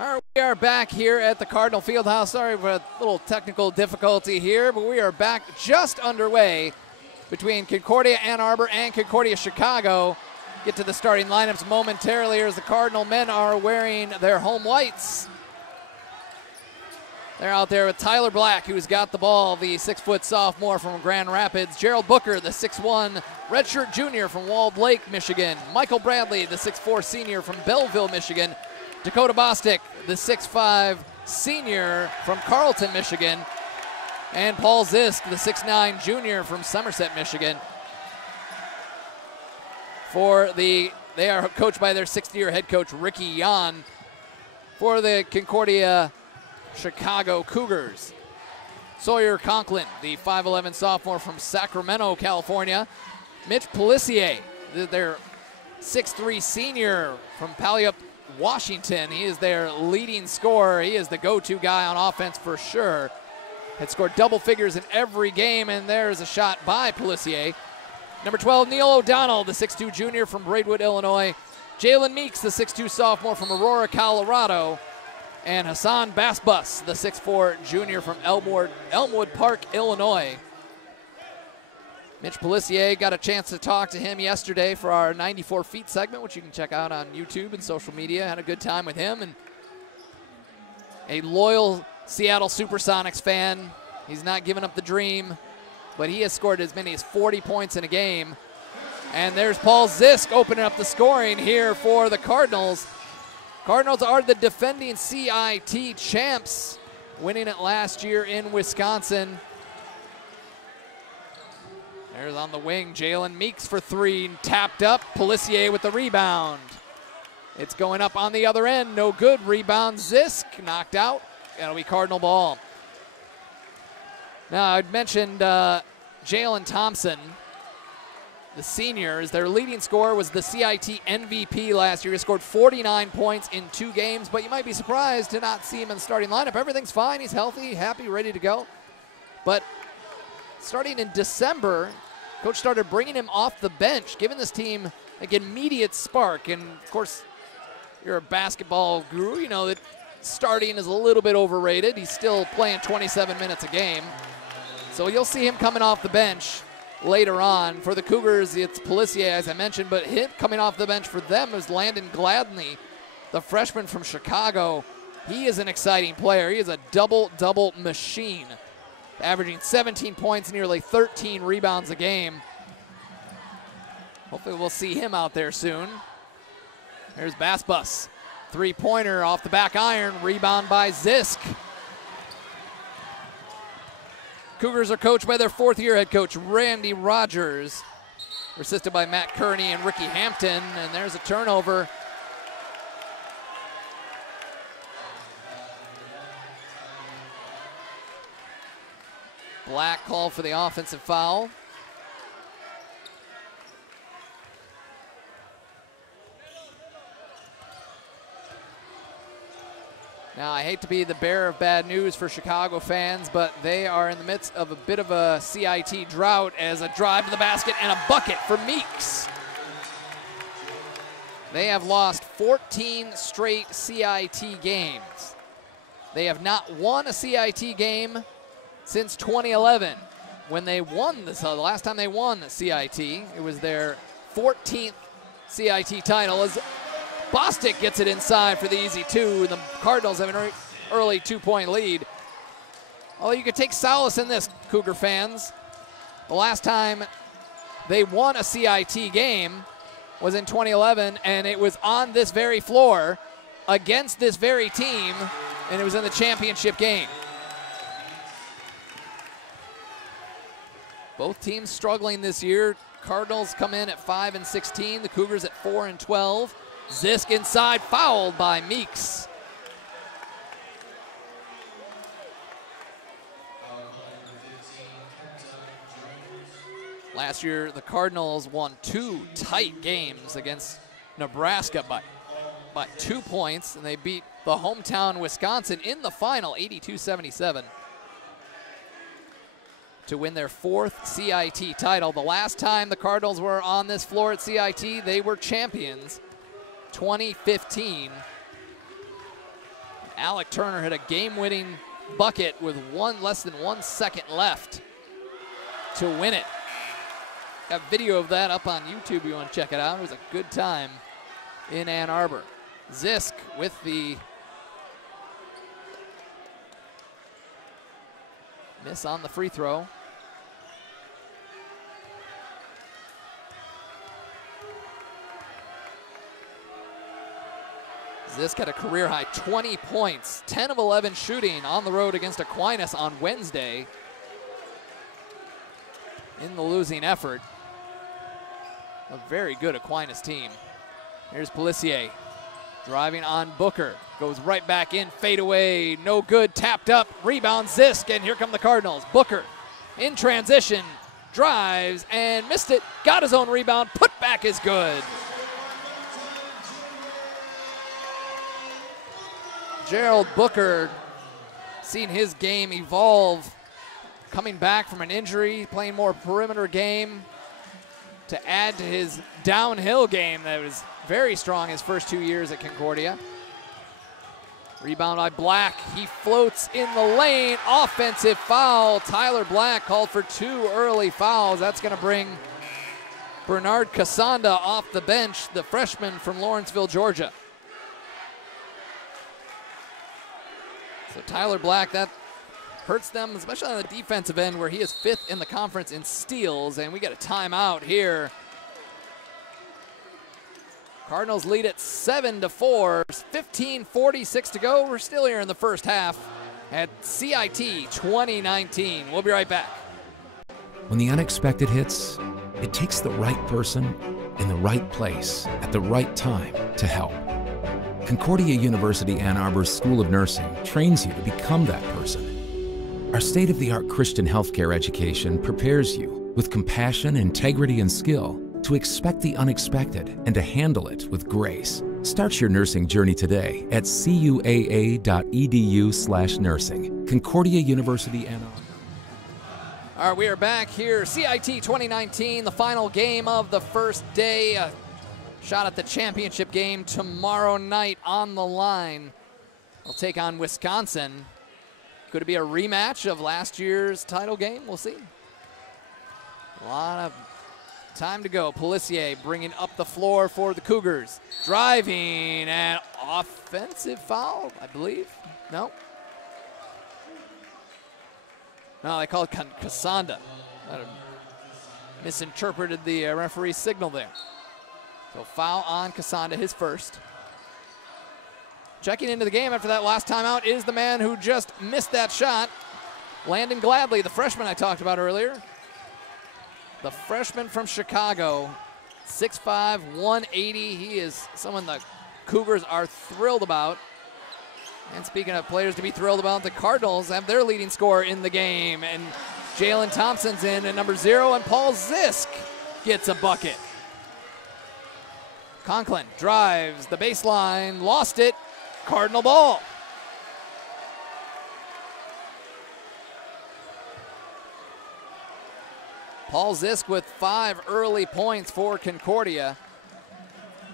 All right, we are back here at the Cardinal Fieldhouse. Sorry for a little technical difficulty here, but we are back just underway between Concordia Ann Arbor and Concordia Chicago. Get to the starting lineups momentarily as the Cardinal men are wearing their home whites. They're out there with Tyler Black, who's got the ball, the 6-foot sophomore from Grand Rapids. Gerald Booker, the 6'1 redshirt junior from Walled Lake, Michigan. Michael Bradley, the 6'4 senior from Belleville, Michigan. Dakota Bostic, the 6'5 senior from Carleton, Michigan. And Paul Zisk, the 6'9 junior from Somerset, Michigan. They are coached by their 6th-year head coach, Ricky Yan, for the Concordia Chicago Cougars. Sawyer Conklin, the 5'11 sophomore from Sacramento, California. Mitch Pelissier, their 6'3 senior from Puyallup, Washington. He is their leading scorer. He is the go-to guy on offense for sure. Had scored double figures in every game, and there's a shot by Pelissier. Number 12, Neil O'Donnell, the 6'2 junior from Braidwood, Illinois. Jalen Meeks, the 6'2 sophomore from Aurora, Colorado. And Hassan Basbus, the 6'4 junior from Elmwood Park, Illinois. Mitch Pelissier, got a chance to talk to him yesterday for our 94 Feet segment, which you can check out on YouTube and social media. Had a good time with him, and a loyal Seattle Supersonics fan. He's not giving up the dream, but he has scored as many as 40 points in a game. And there's Paul Zisk opening up the scoring here for the Cardinals. Cardinals are the defending CIT champs, winning it last year in Wisconsin. There's on the wing, Jalen Meeks for 3, tapped up. Pelissier with the rebound. It's going up on the other end, no good. Rebound, Zisk knocked out. That'll be Cardinal ball. Now, I'd mentioned Jalen Thompson, the senior, is their leading scorer, was the CIT MVP last year. He scored 49 points in 2 games, but you might be surprised to not see him in the starting lineup. Everything's fine. He's healthy, happy, ready to go. But starting in December, coach started bringing him off the bench, giving this team like immediate spark. And of course, you're a basketball guru, you know that starting is a little bit overrated. He's still playing 27 minutes a game. So you'll see him coming off the bench later on. For the Cougars, it's Pelissier, as I mentioned, but him coming off the bench for them is Landon Gladney, the freshman from Chicago. He is an exciting player. He is a double-double machine, averaging 17 points, nearly 13 rebounds a game. Hopefully we'll see him out there soon. There's Basbus. 3-pointer off the back iron, rebound by Zisk. Cougars are coached by their 4th-year head coach, Randy Rogers. Assisted by Matt Kearney and Ricky Hampton, and there's a turnover. Black called for the offensive foul. Now, I hate to be the bearer of bad news for Chicago fans, but they are in the midst of a bit of a CIT drought as a drive to the basket and a bucket for Meeks. They have lost 14 straight CIT games. They have not won a CIT game since 2011, when they won this. The last time they won the CIT, it was their 14th CIT title. As Bostic gets it inside for the easy 2. The Cardinals have an early 2-point lead. Although you could take solace in this, Cougar fans. The last time they won a CIT game was in 2011, and it was on this very floor against this very team, and it was in the championship game. Both teams struggling this year. Cardinals come in at 5-16. The Cougars at 4-12. Zisk inside, fouled by Meeks. Last year, the Cardinals won 2 tight games against Nebraska by 2 points, and they beat the hometown Wisconsin in the final, 82-77. To win their 4th CIT title. The last time the Cardinals were on this floor at CIT, they were champions, 2015. Alec Turner hit a game-winning bucket with less than 1 second left to win it. Got video of that up on YouTube. You want to check it out. It was a good time in Ann Arbor. Zisk with the miss on the free throw. Zisk had a career high 20 points, 10 of 11 shooting on the road against Aquinas on Wednesday in the losing effort. A very good Aquinas team. Here's Pelissier driving on Booker, goes right back in, fade away, no good, tapped up, rebound Zisk, and here come the Cardinals. Booker in transition, drives and missed it, got his own rebound, put back is good. Gerald Booker, seen his game evolve, coming back from an injury, playing more perimeter game to add to his downhill game that was very strong his first 2 years at Concordia. Rebound by Black, he floats in the lane, offensive foul. Tyler Black called for 2 early fouls. That's gonna bring Bernard Casanda off the bench, the freshman from Lawrenceville, Georgia. So Tyler Black, that hurts them, especially on the defensive end where he is 5th in the conference in steals, and we get a timeout here. Cardinals lead at 7-4, 15:46 to go. We're still here in the first half at CIT 2019. We'll be right back. When the unexpected hits, it takes the right person in the right place at the right time to help. Concordia University Ann Arbor's School of Nursing trains you to become that person. Our state-of-the-art Christian healthcare education prepares you with compassion, integrity, and skill to expect the unexpected and to handle it with grace. Start your nursing journey today at cuaa.edu/nursing. Concordia University Ann Arbor. All right, we are back here. CIT 2019, the final game of the first day. A shot at the championship game tomorrow night on the line. They'll take on Wisconsin. Could it be a rematch of last year's title game? We'll see. A lot of time to go. Pelissier bringing up the floor for the Cougars. Driving and offensive foul, I believe. No. No, they called Casanda. I misinterpreted the referee's signal there. So foul on Casanda, his first. Checking into the game after that last timeout is the man who just missed that shot, Landon Gladley, the freshman I talked about earlier. The freshman from Chicago, 6'5", 180. He is someone the Cougars are thrilled about. And speaking of players to be thrilled about, the Cardinals have their leading scorer in the game. And Jalen Thompson's in at number 0, and Paul Zisk gets a bucket. Conklin drives the baseline, lost it, Cardinal ball. Paul Zisk with 5 early points for Concordia.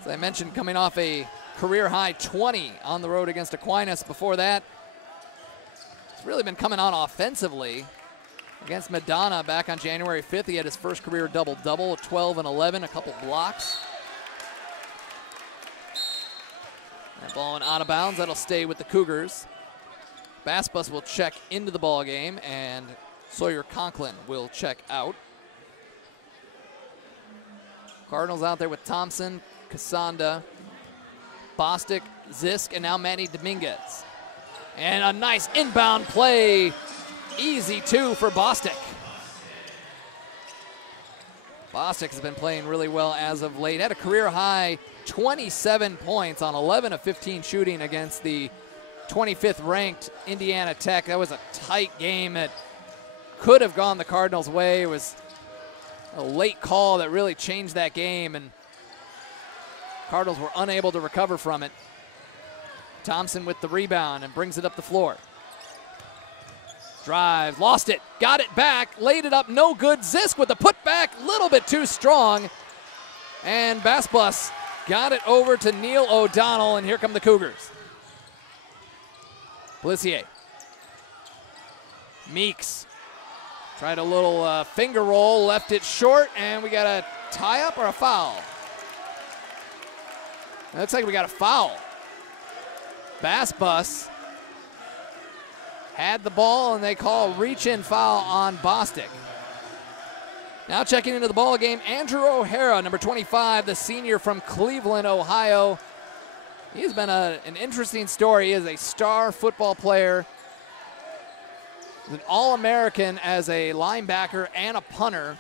As I mentioned, coming off a career high 20 on the road against Aquinas. Before that, he's really been coming on offensively. Against Madonna back on January 5th, he had his first career double-double, 12 and 11, a couple blocks. That ball went out of bounds. That'll stay with the Cougars. Bassbus will check into the ball game, and Sawyer Conklin will check out. Cardinals out there with Thompson, Casanda, Bostic, Zisk, and now Manny Dominguez. And a nice inbound play. Easy 2 for Bostic. Bostic has been playing really well as of late. Had a career high 27 points on 11 of 15 shooting against the 25th ranked Indiana Tech. That was a tight game that could have gone the Cardinals' way. It was a late call that really changed that game, and Cardinals were unable to recover from it. Thompson with the rebound and brings it up the floor. Drive, lost it, got it back, laid it up, no good. Zisk with the putback, little bit too strong. And Bassbus got it over to Neil O'Donnell, and here come the Cougars. Pelissier. Meeks tried a little finger roll, left it short, and we got a tie-up or a foul? It looks like we got a foul. Bass Bus had the ball, and they call reach-in foul on Bostic. Now checking into the ball game, Andrew O'Hara, number 25, the senior from Cleveland, Ohio. He's been an interesting story. He is a star football player. He's an All-American as a linebacker and a punter,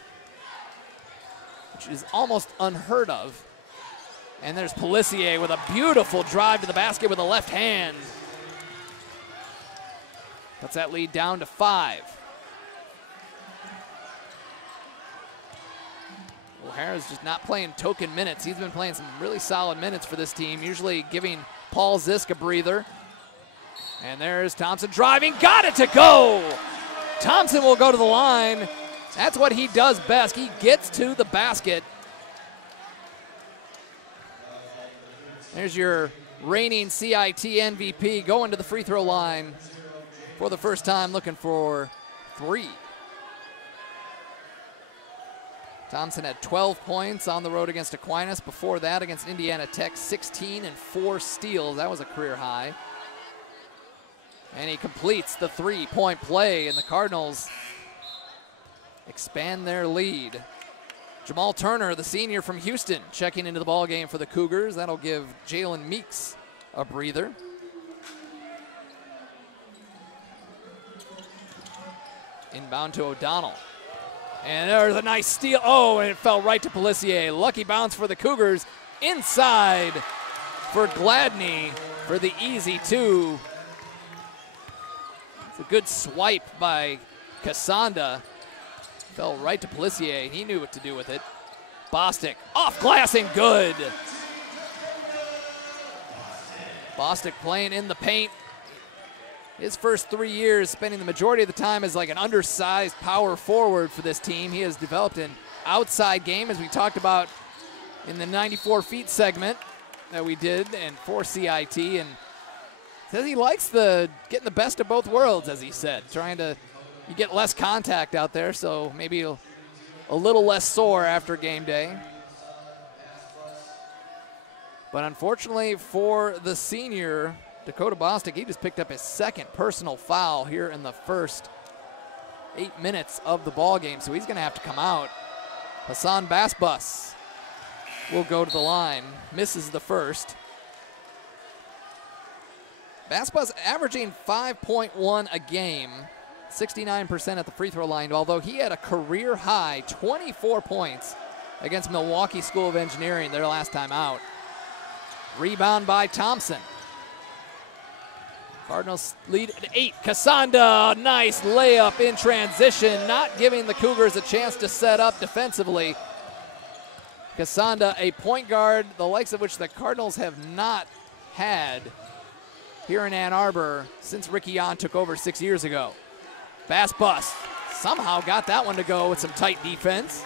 which is almost unheard of. And there's Pelissier with a beautiful drive to the basket with the left hand. Puts that lead down to 5. O'Hara's just not playing token minutes. He's been playing some really solid minutes for this team, usually giving Paul Zisk a breather. And there's Thompson driving, got it to go! Thompson will go to the line. That's what he does best. He gets to the basket. There's your reigning CIT MVP going to the free throw line for the first time, looking for 3. Thompson had 12 points on the road against Aquinas. Before that, against Indiana Tech, 16 and 4 steals. That was a career high. And he completes the 3-point play, and the Cardinals expand their lead. Jamal Turner, the senior from Houston, checking into the ball game for the Cougars. That'll give Jalen Meeks a breather. Inbound to O'Donnell. And there's a nice steal. Oh, and it fell right to Pelissier. Lucky bounce for the Cougars. Inside for Gladney for the easy 2. It's a good swipe by Casanda. Fell right to Pelissier. He knew what to do with it. Bostic off glass and good. Bostic playing in the paint. His first 3 years, spending the majority of the time as like an undersized power forward for this team. He has developed an outside game, as we talked about in the 94 feet segment that we did and for CIT, and says he likes getting the best of both worlds, as he said. You get less contact out there, so maybe a little less sore after game day. But unfortunately for the senior, Dakota Bostic, he just picked up his 2nd personal foul here in the first 8 minutes of the ball game, so he's going to have to come out. Hassan Bassbus will go to the line, misses the first. Bassbus averaging 5.1 a game, 69% at the free throw line, although he had a career high 24 points against Milwaukee School of Engineering their last time out. Rebound by Thompson. Cardinals lead at 8. Casanda, nice layup in transition, not giving the Cougars a chance to set up defensively. Casanda, a point guard, the likes of which the Cardinals have not had here in Ann Arbor since Ricky Yon took over 6 years ago. Bass Bus somehow got that one to go with some tight defense.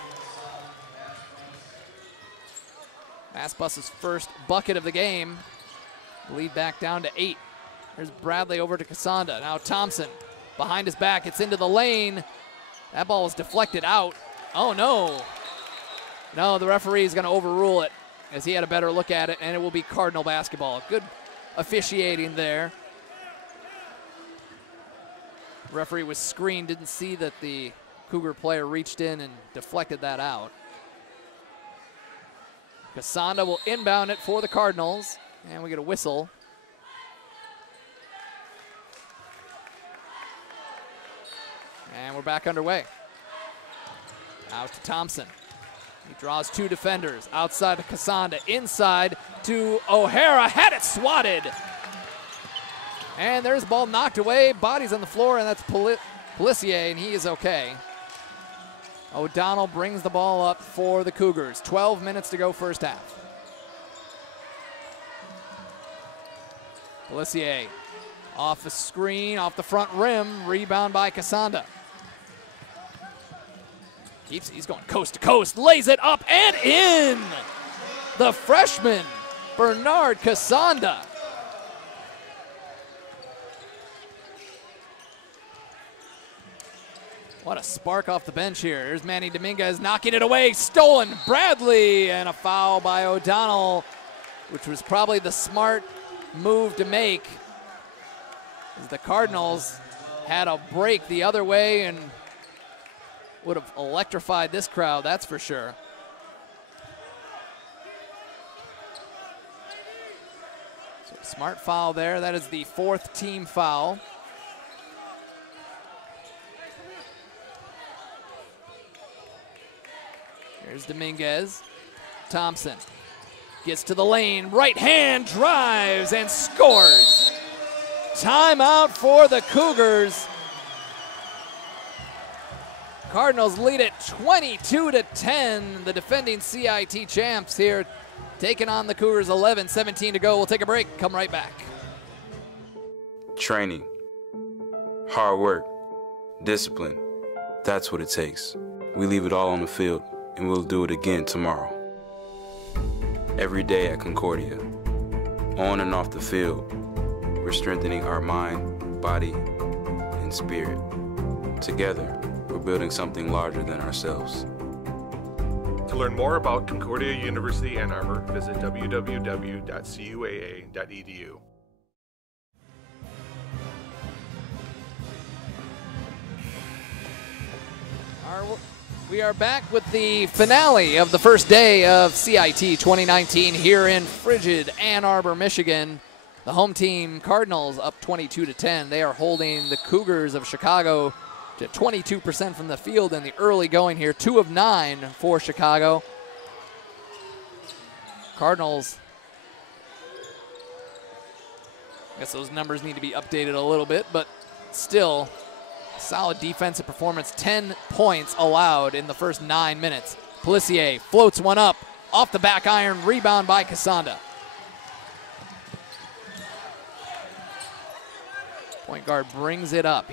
Bass Bus's first bucket of the game. Lead back down to 8. There's Bradley over to Casanda. Now Thompson behind his back. It's into the lane. That ball was deflected out. Oh, no. No, the referee is going to overrule it as he had a better look at it, and it will be Cardinal basketball. Good officiating there. The referee was screened, didn't see that the Cougar player reached in and deflected that out. Casanda will inbound it for the Cardinals, and we get a whistle. And we're back underway. Out to Thompson. He draws 2 defenders. Outside to Casanda. Inside to O'Hara. Had it swatted. And there's the ball knocked away. Bodies on the floor, and that's Pelissier, and he is okay. O'Donnell brings the ball up for the Cougars. 12 minutes to go first half. Pelissier off the screen, off the front rim. Rebound by Casanda. He's going coast to coast, lays it up and in. The freshman, Bernard Casanda. What a spark off the bench here. Here's Manny Dominguez knocking it away. Stolen. Bradley, and a foul by O'Donnell, which was probably the smart move to make, as the Cardinals had a break the other way and would have electrified this crowd, that's for sure. So smart foul there. That is the 4th team foul. Here's Dominguez. Thompson gets to the lane, right hand, drives, and scores. Timeout for the Cougars. Cardinals lead it 22-10. The defending CIT champs here taking on the Cougars. 11-17 to go. We'll take a break. Come right back. Training, hard work, discipline. That's what it takes. We leave it all on the field, and we'll do it again tomorrow. Every day at Concordia, on and off the field, we're strengthening our mind, body, and spirit. Together, we're building something larger than ourselves. To learn more about Concordia University Ann Arbor, visit www.cuaa.edu. We are back with the finale of the first day of CIT 2019 here in frigid Ann Arbor, Michigan. The home team Cardinals up 22-10. They are holding the Cougars of Chicago to 22% from the field in the early going here. 2 of 9 for Chicago. Cardinals, I guess those numbers need to be updated a little bit, but still solid defensive performance. 10 points allowed in the first 9 minutes. Pelissier floats one up off the back iron, rebound by Casanda. Point guard brings it up.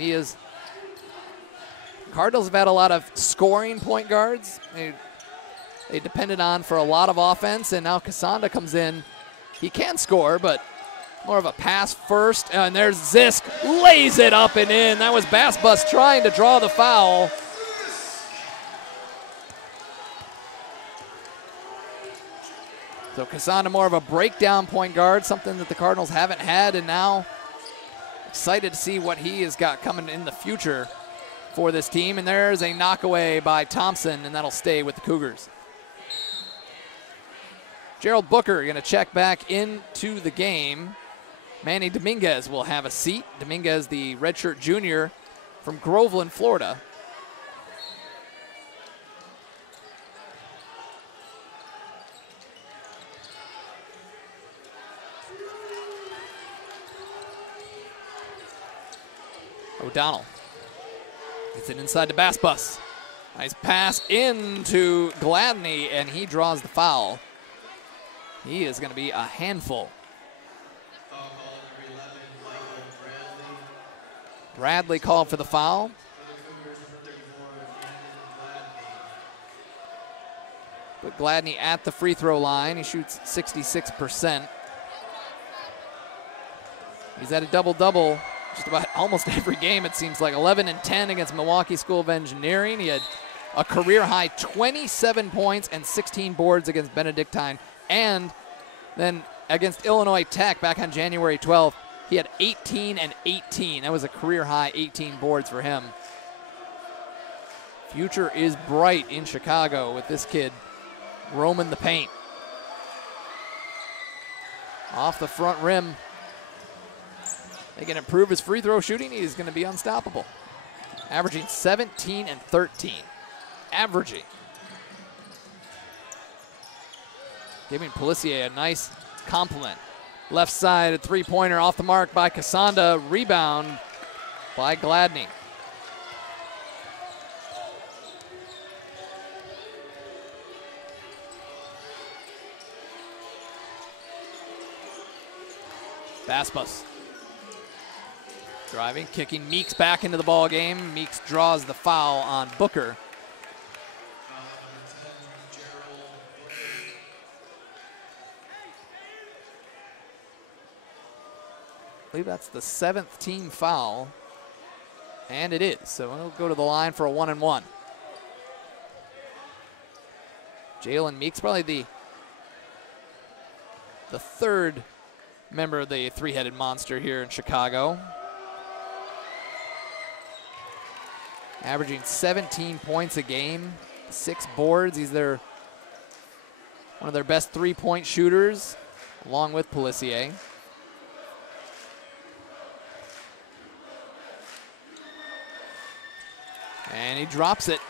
Cardinals have had a lot of scoring point guards. They depended on for a lot of offense, and now Casanda comes in. He can score, but more of a pass first. And there's Zisk, lays it up and in. That was Bassbus trying to draw the foul. So Casanda more of a breakdown point guard, something that the Cardinals haven't had, and now excited to see what he has got coming in the future for this team. And there's a knockaway by Thompson, and that'll stay with the Cougars. Gerald Booker going to check back into the game. Manny Dominguez will have a seat. Dominguez, the redshirt junior from Groveland, Florida. O'Donnell gets it inside to Bassbus. Nice pass into Gladney, and he draws the foul. He is going to be a handful. Bradley called for the foul. But Gladney at the free throw line. He shoots 66%. He's at a double-double just about almost every game, it seems like. 11 and 10 against Milwaukee School of Engineering. He had a career-high 27 points and 16 boards against Benedictine. And then against Illinois Tech back on January 12th, he had 18 and 18. That was a career-high 18 boards for him. Future is bright in Chicago with this kid roaming the paint. Off the front rim. They can improve his free throw shooting. He's going to be unstoppable. Averaging 17 and 13. Averaging. Giving Pelissier a nice compliment. Left side, a three-pointer off the mark by Casanda. Rebound by Gladney. Bassbus. Driving, kicking Meeks back into the ball game. Meeks draws the foul on Booker. I believe that's the 7th team foul. And it is, so we'll go to the line for a 1-1. Jalen Meeks, probably the third member of the three-headed monster here in Chicago. Averaging 17 points a game, 6 boards. He's one of their best three-point shooters, along with Pelissier. And he drops it.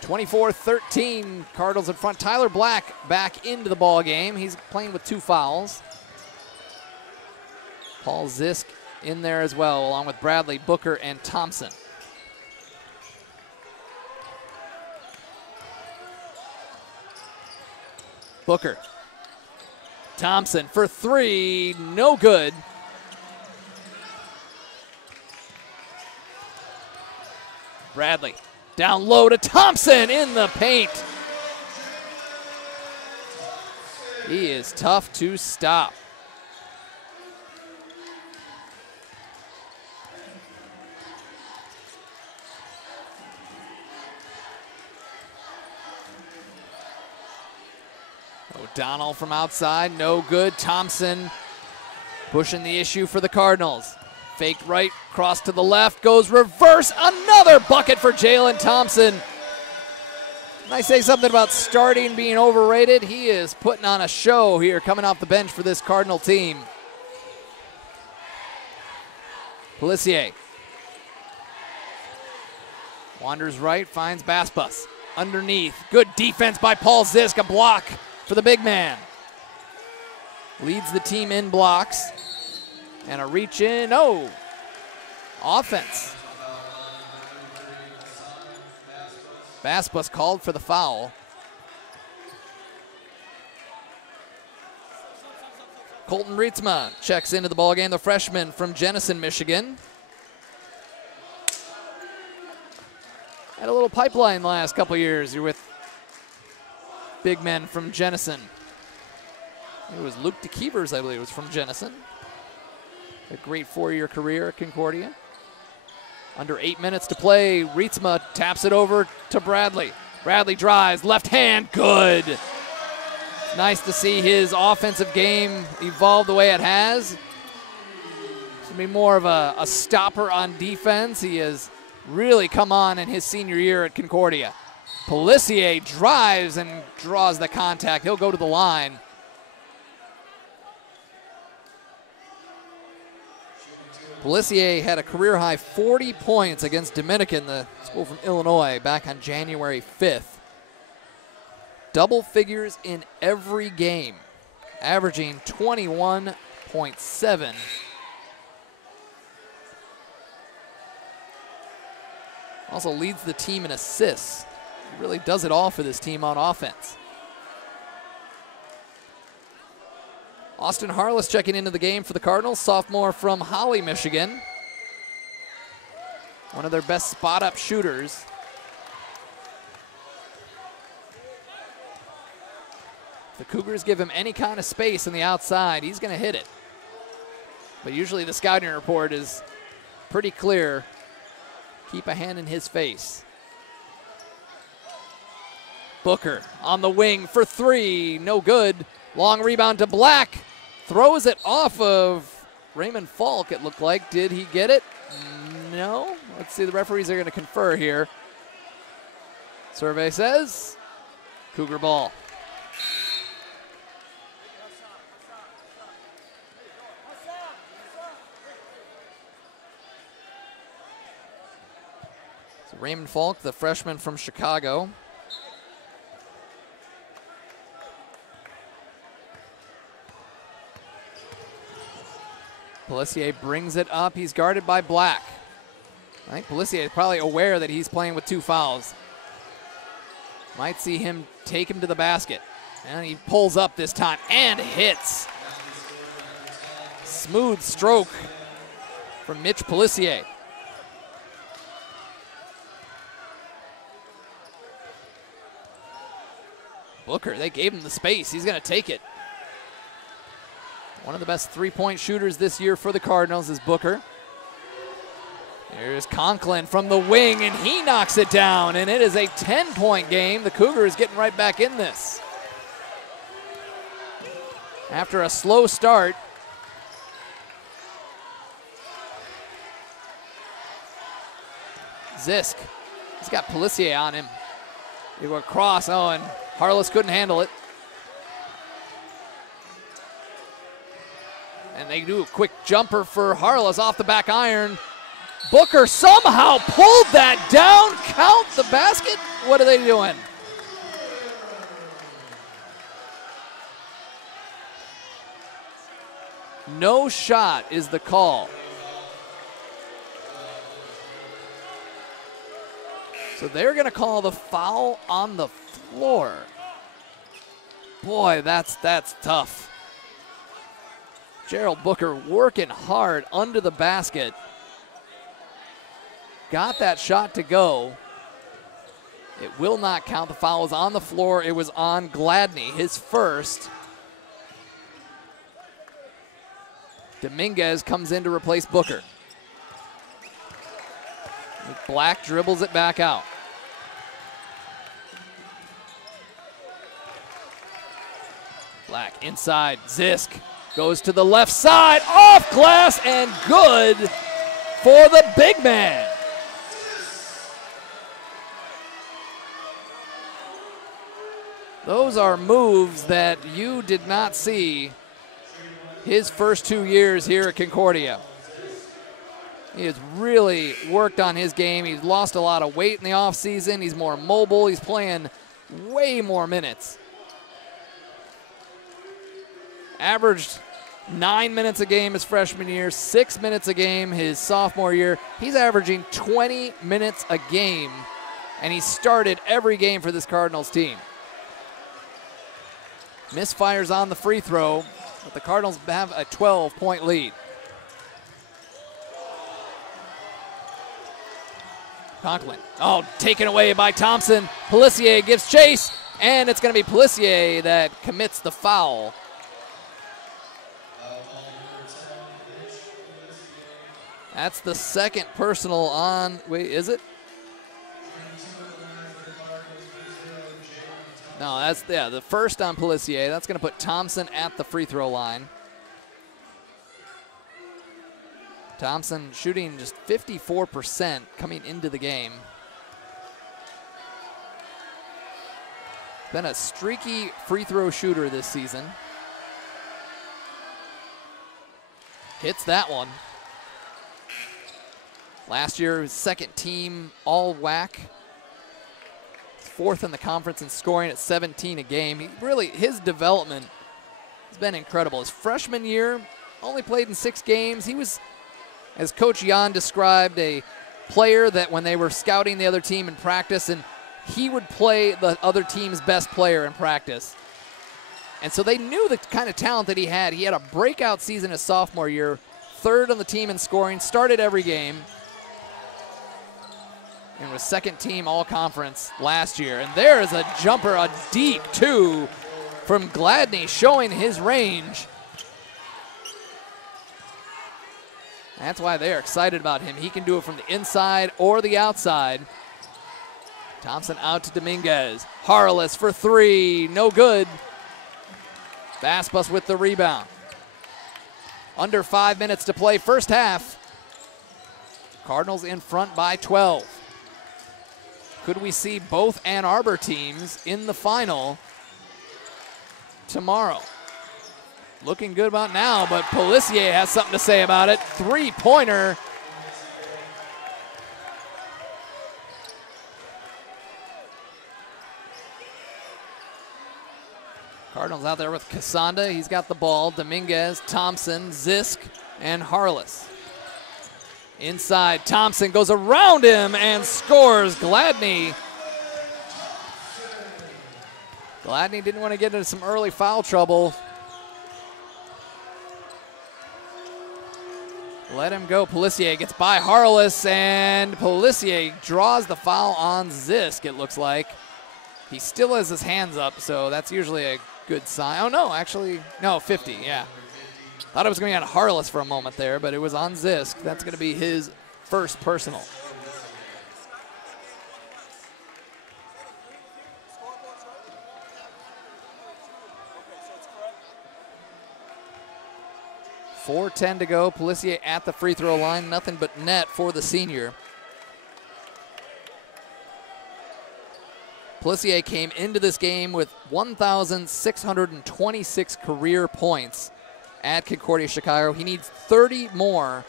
24-13, Cardinals in front. Tyler Black back into the ball game. He's playing with 2 fouls. Paul Zisk in there as well, along with Bradley, Booker, and Thompson. Booker. Thompson for 3, no good. Bradley down low to Thompson in the paint. He is tough to stop. O'Donnell from outside, no good. Thompson pushing the issue for the Cardinals. Faked right, cross to the left, goes reverse. Another bucket for Jalen Thompson. When I say something about starting being overrated, he is putting on a show here coming off the bench for this Cardinal team. Pelissier. Wanders right, finds Baspas. Underneath, good defense by Paul Zisk, a block for the big man. Leads the team in blocks. And a reach in, offense. Baspas called for the foul. Colton Rietzma checks into the ballgame, the freshman from Jenison, Michigan. Had a little pipeline the last couple years. You're with big men from Jenison. It was Luke DeKeevers, I believe, was from Jenison. A great 4-year career at Concordia. Under 8 minutes to play, Rietzma taps it over to Bradley. Bradley drives, left hand, good. Nice to see his offensive game evolve the way it has. It's going to be more of a stopper on defense. He has really come on in his senior year at Concordia. Pelissier drives and draws the contact. He'll go to the line. Pelissier had a career-high 40 points against Dominican, the school from Illinois, back on January 5th. Double figures in every game, averaging 21.7. Also leads the team in assists. He really does it all for this team on offense. Austin Harless checking into the game for the Cardinals, sophomore from Holly, Michigan. One of their best spot-up shooters. If the Cougars give him any kind of space on the outside, he's going to hit it. But usually the scouting report is pretty clear. Keep a hand in his face. Booker on the wing for 3, no good. Long rebound to Black. Throws it off of Raymond Falk, it looked like. Did he get it? No. Let's see, the referees are going to confer here. Survey says Cougar ball. So Raymond Falk, the freshman from Chicago. Pelissier brings it up. He's guarded by Black. I think Pelissier is probably aware that he's playing with 2 fouls. Might see him take him to the basket. And he pulls up this time and hits. Smooth stroke from Mitch Pelissier. Booker, they gave him the space. He's going to take it. One of the best 3-point shooters this year for the Cardinals is Booker. Here's Conklin from the wing, and he knocks it down, and it is a 10-point game. The Cougars getting right back in this. After a slow start, Zisk, he's got Pelissier on him. They go across, oh, and Harless couldn't handle it. And they do a quick jumper for Harless off the back iron. Booker somehow pulled that down. Count the basket. What are they doing? No shot is the call. So they're going to call the foul on the floor. Boy, that's tough. Gerald Booker working hard under the basket. Got that shot to go. It will not count. The foul was on the floor. It was on Gladney, his first. Dominguez comes in to replace Booker. Black dribbles it back out. Black inside, Zisk goes to the left side, off glass and good for the big man. Those are moves that you did not see his first 2 years here at Concordia. He has really worked on his game. He's lost a lot of weight in the offseason. He's more mobile. He's playing way more minutes. Averaged 9 minutes a game his freshman year, 6 minutes a game his sophomore year. He's averaging 20 minutes a game, and he started every game for this Cardinals team. Misfires on the free throw, but the Cardinals have a 12-point lead. Conklin, oh, taken away by Thompson. Pelissier gives chase, and it's going to be Pelissier that commits the foul. That's the second personal on, wait, is it? No, that's the first on Pelissier. That's going to put Thompson at the free throw line. Thompson shooting just 54% coming into the game. Been a streaky free throw shooter this season. Hits that one. Last year, his second team all WAC. Fourth in the conference in scoring at 17 a game. His development has been incredible. His freshman year, only played in 6 games. He was, as Coach Jan described, a player that when they were scouting the other team in practice, and he would play the other team's best player in practice. And so they knew the kind of talent that he had. He had a breakout season his sophomore year, 3rd on the team in scoring, started every game, and was second team all-conference last year. And there is a jumper, a deep 2 from Gladney, showing his range. That's why they're excited about him. He can do it from the inside or the outside. Thompson out to Dominguez. Harless for 3, no good. Basbus with the rebound. Under 5 minutes to play, first half. Cardinals in front by 12. Could we see both Ann Arbor teams in the final tomorrow? Looking good about now, but Pelissier has something to say about it. 3-pointer. Cardinals out there with Casanda. He's got the ball. Dominguez, Thompson, Zisk, and Harless. Inside, Thompson goes around him and scores. Gladney didn't want to get into some early foul trouble. Let him go. Pelissier gets by Harless, and Pelissier draws the foul on Zisk, it looks like. He still has his hands up, so that's usually a good sign. Oh, no, actually, no, 50, yeah. Thought it was going to be on Harless for a moment there, but it was on Zisk. That's going to be his first personal. .410 to go. Pelissier at the free throw line. Nothing but net for the senior. Pelissier came into this game with 1,626 career points at Concordia Chicago. He needs 30 more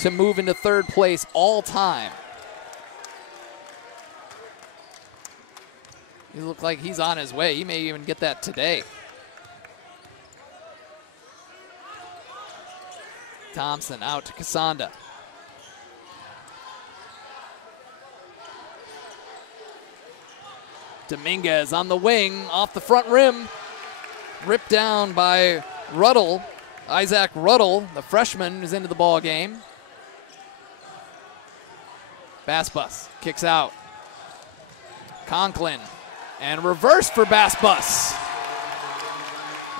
to move into third place all time. He looks like he's on his way. He may even get that today. Thompson out to Casanda. Dominguez on the wing, off the front rim. Ripped down by Ruddle. Isaac Ruddle, the freshman, is into the ball game. Bass kicks out. Conklin, and reverse for Bass.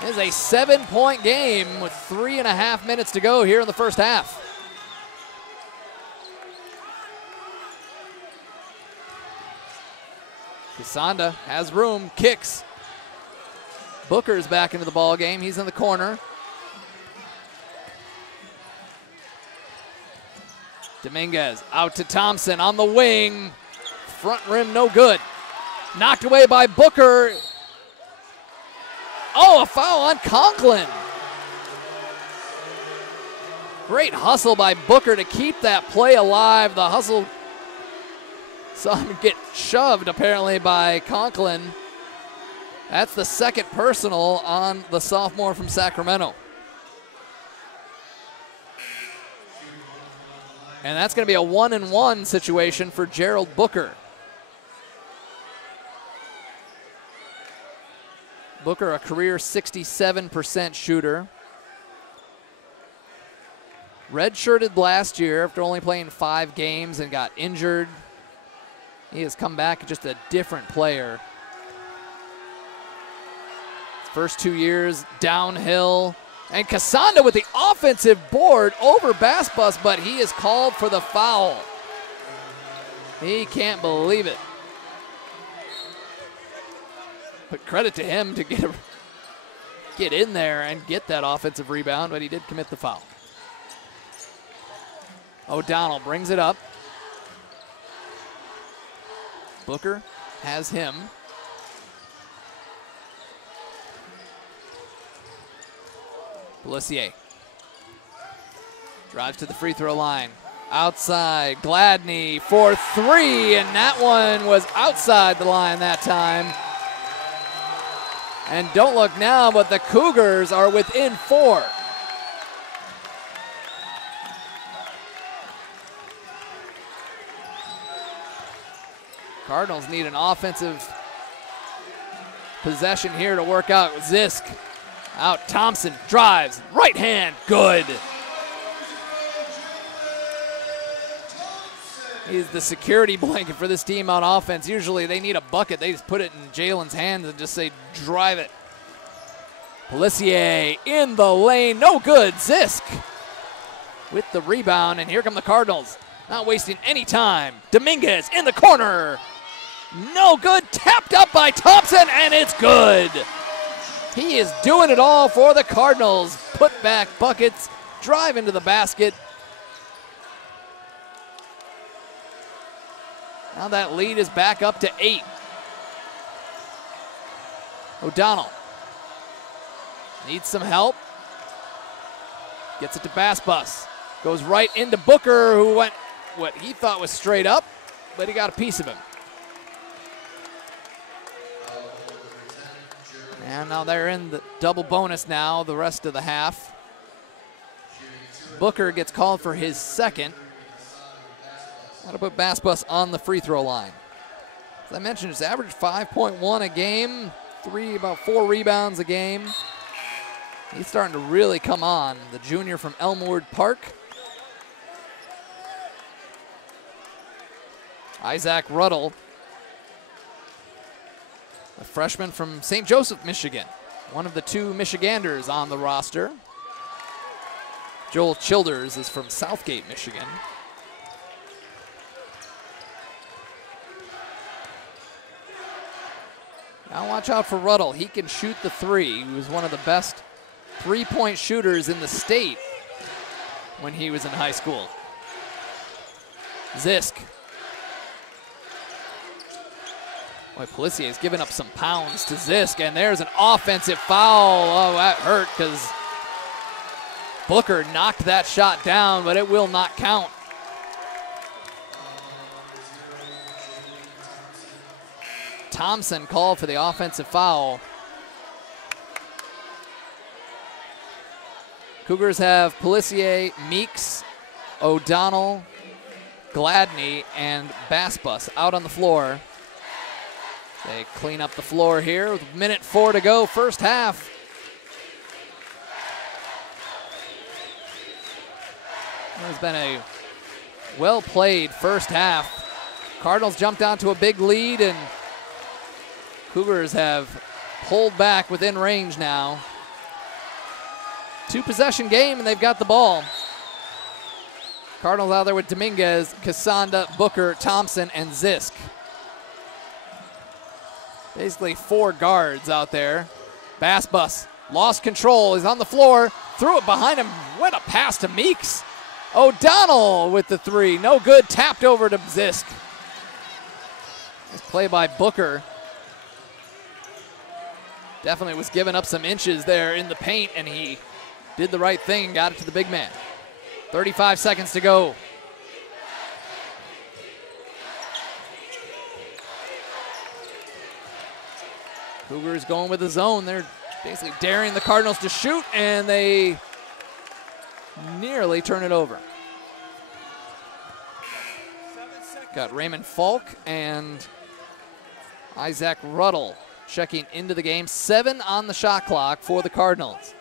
It is a 7-point game with 3.5 minutes to go here in the first half. Casanda has room, kicks. Booker's back into the ball game. He's in the corner. Dominguez out to Thompson on the wing. Front rim, no good. Knocked away by Booker. Oh, a foul on Conklin. Great hustle by Booker to keep that play alive. The hustle saw him get shoved, apparently, by Conklin. That's the second personal on the sophomore from Sacramento. And that's going to be a 1-and-1 situation for Gerald Booker. Booker, a career 67% shooter. Redshirted last year after only playing 5 games and got injured. He has come back just a different player. First 2 years downhill. And Casanda with the offensive board over Bass, but he is called for the foul. He can't believe it. But credit to him to get in there and get that offensive rebound, but he did commit the foul. O'Donnell brings it up. Booker has him. Pelissier drives to the free throw line. Outside, Gladney for 3, and that one was outside the line that time. And don't look now, but the Cougars are within 4. Cardinals need an offensive possession here to work out. Zisk out, Thompson drives, right hand, good. He's the security blanket for this team on offense. Usually they need a bucket. They just put it in Jalen's hands and just say, drive it. Pelissier in the lane, no good. Zisk with the rebound, and here come the Cardinals. Not wasting any time. Dominguez in the corner. No good, tapped up by Thompson, and it's good. He is doing it all for the Cardinals. Put back buckets, drive into the basket. Now that lead is back up to 8. O'Donnell needs some help. Gets it to Bass. Goes right into Booker, who went what he thought was straight up, but he got a piece of him. And now they're in the double bonus now, the rest of the half. Booker gets called for his second. That'll put Bass on the free throw line. As I mentioned, it's average 5.1 a game, about 4 rebounds a game. He's starting to really come on, the junior from Elmwood Park. Isaac Ruddle, a freshman from St. Joseph, Michigan. One of the 2 Michiganders on the roster. Joel Childers is from Southgate, Michigan. Now watch out for Ruddle. He can shoot the three. He was one of the best three-point shooters in the state when he was in high school. Zisk. Boy, Pelissier's given up some pounds to Zisk, and there's an offensive foul. Oh, that hurt because Booker knocked that shot down, but it will not count. Thompson called for the offensive foul. Cougars have Pelissier, Meeks, O'Donnell, Gladney, and Basbus out on the floor. They clean up the floor here with minute 4 to go, first half. It's been a well-played first half. Cardinals jumped out to a big lead, and Cougars have pulled back within range now. 2-possession game, and they've got the ball. Cardinals out there with Dominguez, Casanda, Booker, Thompson, and Zisk. Basically 4 guards out there. Basbus lost control. He's on the floor. Threw it behind him. What a pass to Meeks. O'Donnell with the 3. No good. Tapped over to Zisk. Nice play by Booker. Definitely was giving up some inches there in the paint, and he did the right thing and got it to the big man. 35 seconds to go. Cougars going with the zone. They're basically daring the Cardinals to shoot, and they nearly turn it over. Got Raymond Falk and Isaac Ruddle checking into the game. 7 on the shot clock for the Cardinals.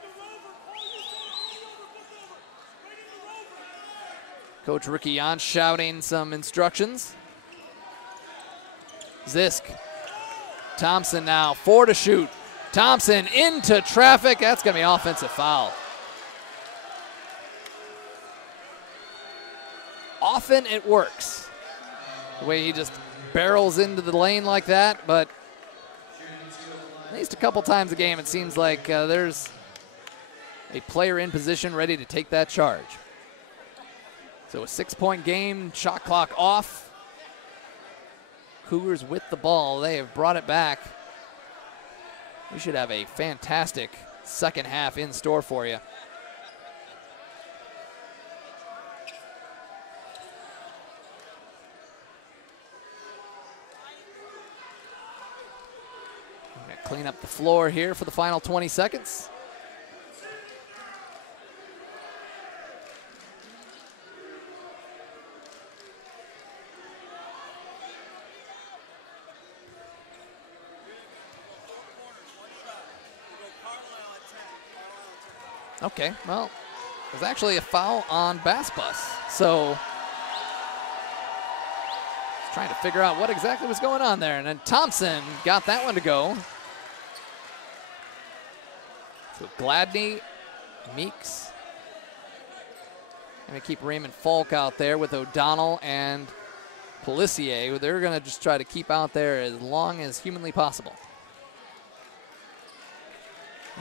Coach Ricky Jan shouting some instructions. Zisk. Thompson now, 4 to shoot. Thompson into traffic. That's going to be offensive foul. Often it works, the way he just barrels into the lane like that, but at least a couple times a game it seems like there's a player in position ready to take that charge. So a 6-point game, shot clock off. Cougars with the ball. They have brought it back. We should have a fantastic second half in store for you. We're going to clean up the floor here for the final 20 seconds. Okay, well, there's actually a foul on Basbus. So, trying to figure out what exactly was going on there. And then Thompson got that one to go. So Gladney, Meeks. Going to keep Raymond Falk out there with O'Donnell and Pelissier. They're going to just try to keep out there as long as humanly possible.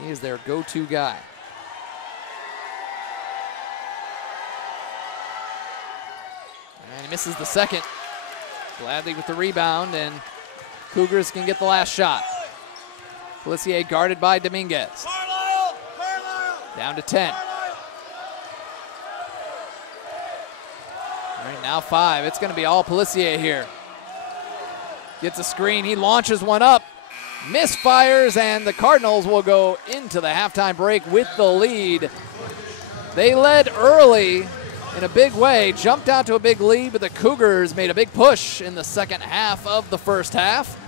He is their go-to guy. And he misses the second. Gladly with the rebound, and Cougars can get the last shot. Pelissier guarded by Dominguez. Down to 10. All right, now 5. It's going to be all Pelissier here. Gets a screen. He launches one up. Misfires, and the Cardinals will go into the halftime break with the lead. They led early in a big way, jumped out to a big lead, but the Cougars made a big push in the second half of the first half.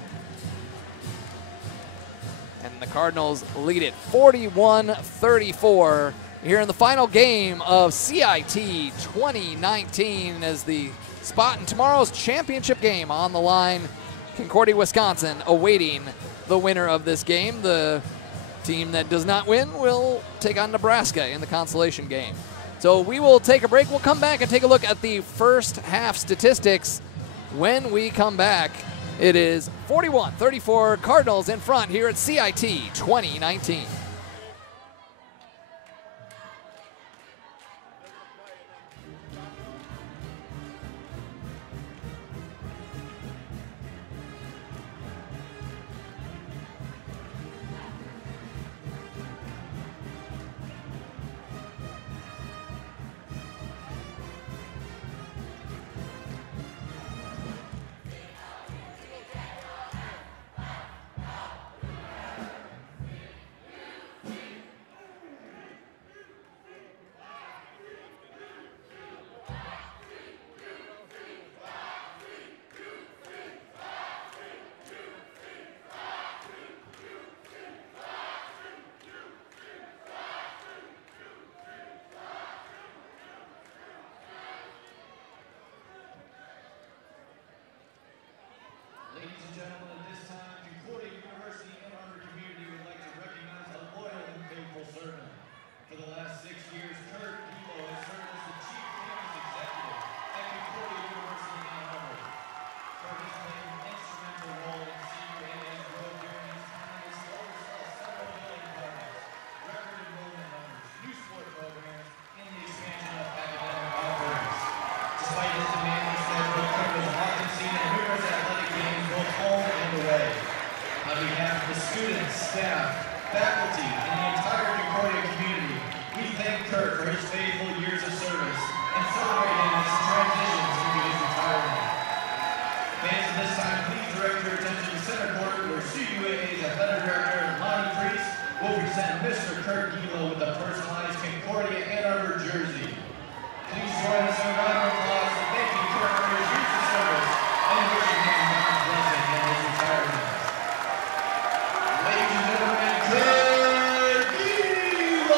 And the Cardinals lead it 41-34 here in the final game of CIT 2019 as the spot in tomorrow's championship game on the line. Concordia, Wisconsin awaiting the winner of this game. The team that does not win will take on Nebraska in the consolation game. So we will take a break. We'll come back and take a look at the first half statistics when we come back It is 41-34 Cardinals in front here at CIT 2019. Ladies and gentlemen, at this time, Concordia University and Arbor community would like to recognize a loyal and faithful servant. For the last 6 years, Kurt Hilo has served as the Chief Campus Executive at Concordia University and Arbor. Kurt has played an instrumental role in CUAA's growth during his time as he oversaw several building projects, record enrollment numbers, new sport programs, and the expansion of academic offerings. Despite his demanding schedule, Kurt was often seen at numerous athletic games both home and away. On behalf of the students, staff, faculty, and the entire Concordia community, we thank Kurt for his faithful years of service and celebrate him as he transitions into his retirement. Fans, at this time, please direct your attention to center court where CUAA's athletic director, Lonnie Priest, will present Mr. Kurt Hilo with a personalized Concordia Ann Arbor jersey. Please join us in a round of applause for thanking Kurt for his years of service and wishing him God's blessing in his retirement. Ladies and gentlemen, Kurt Hilo!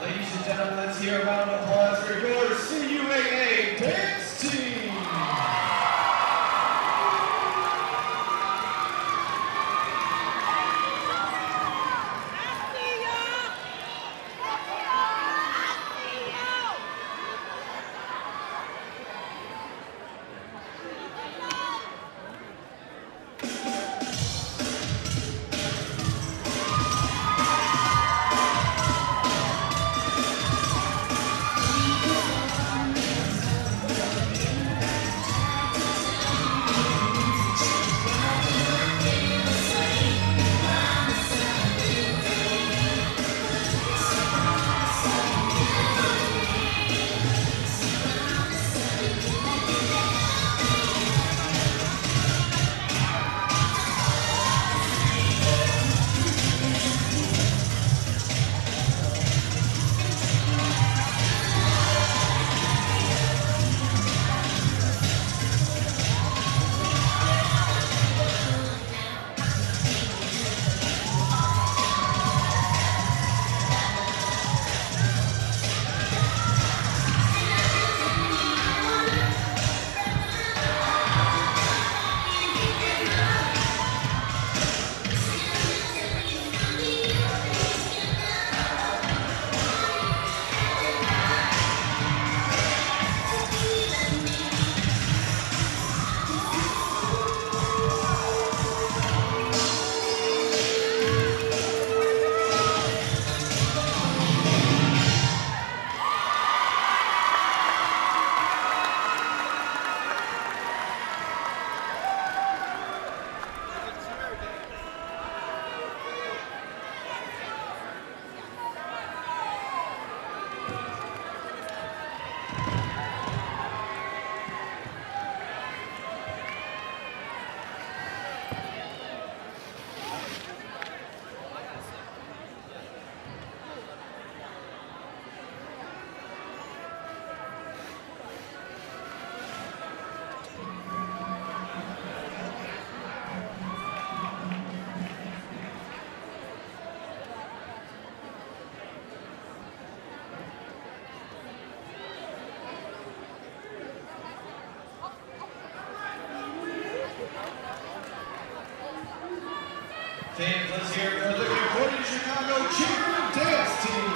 Ladies and gentlemen, let's hear a round of applause for your CUAA dance team. Fans, let's hear it for the Concordia Chicago Cheer and Dance Team.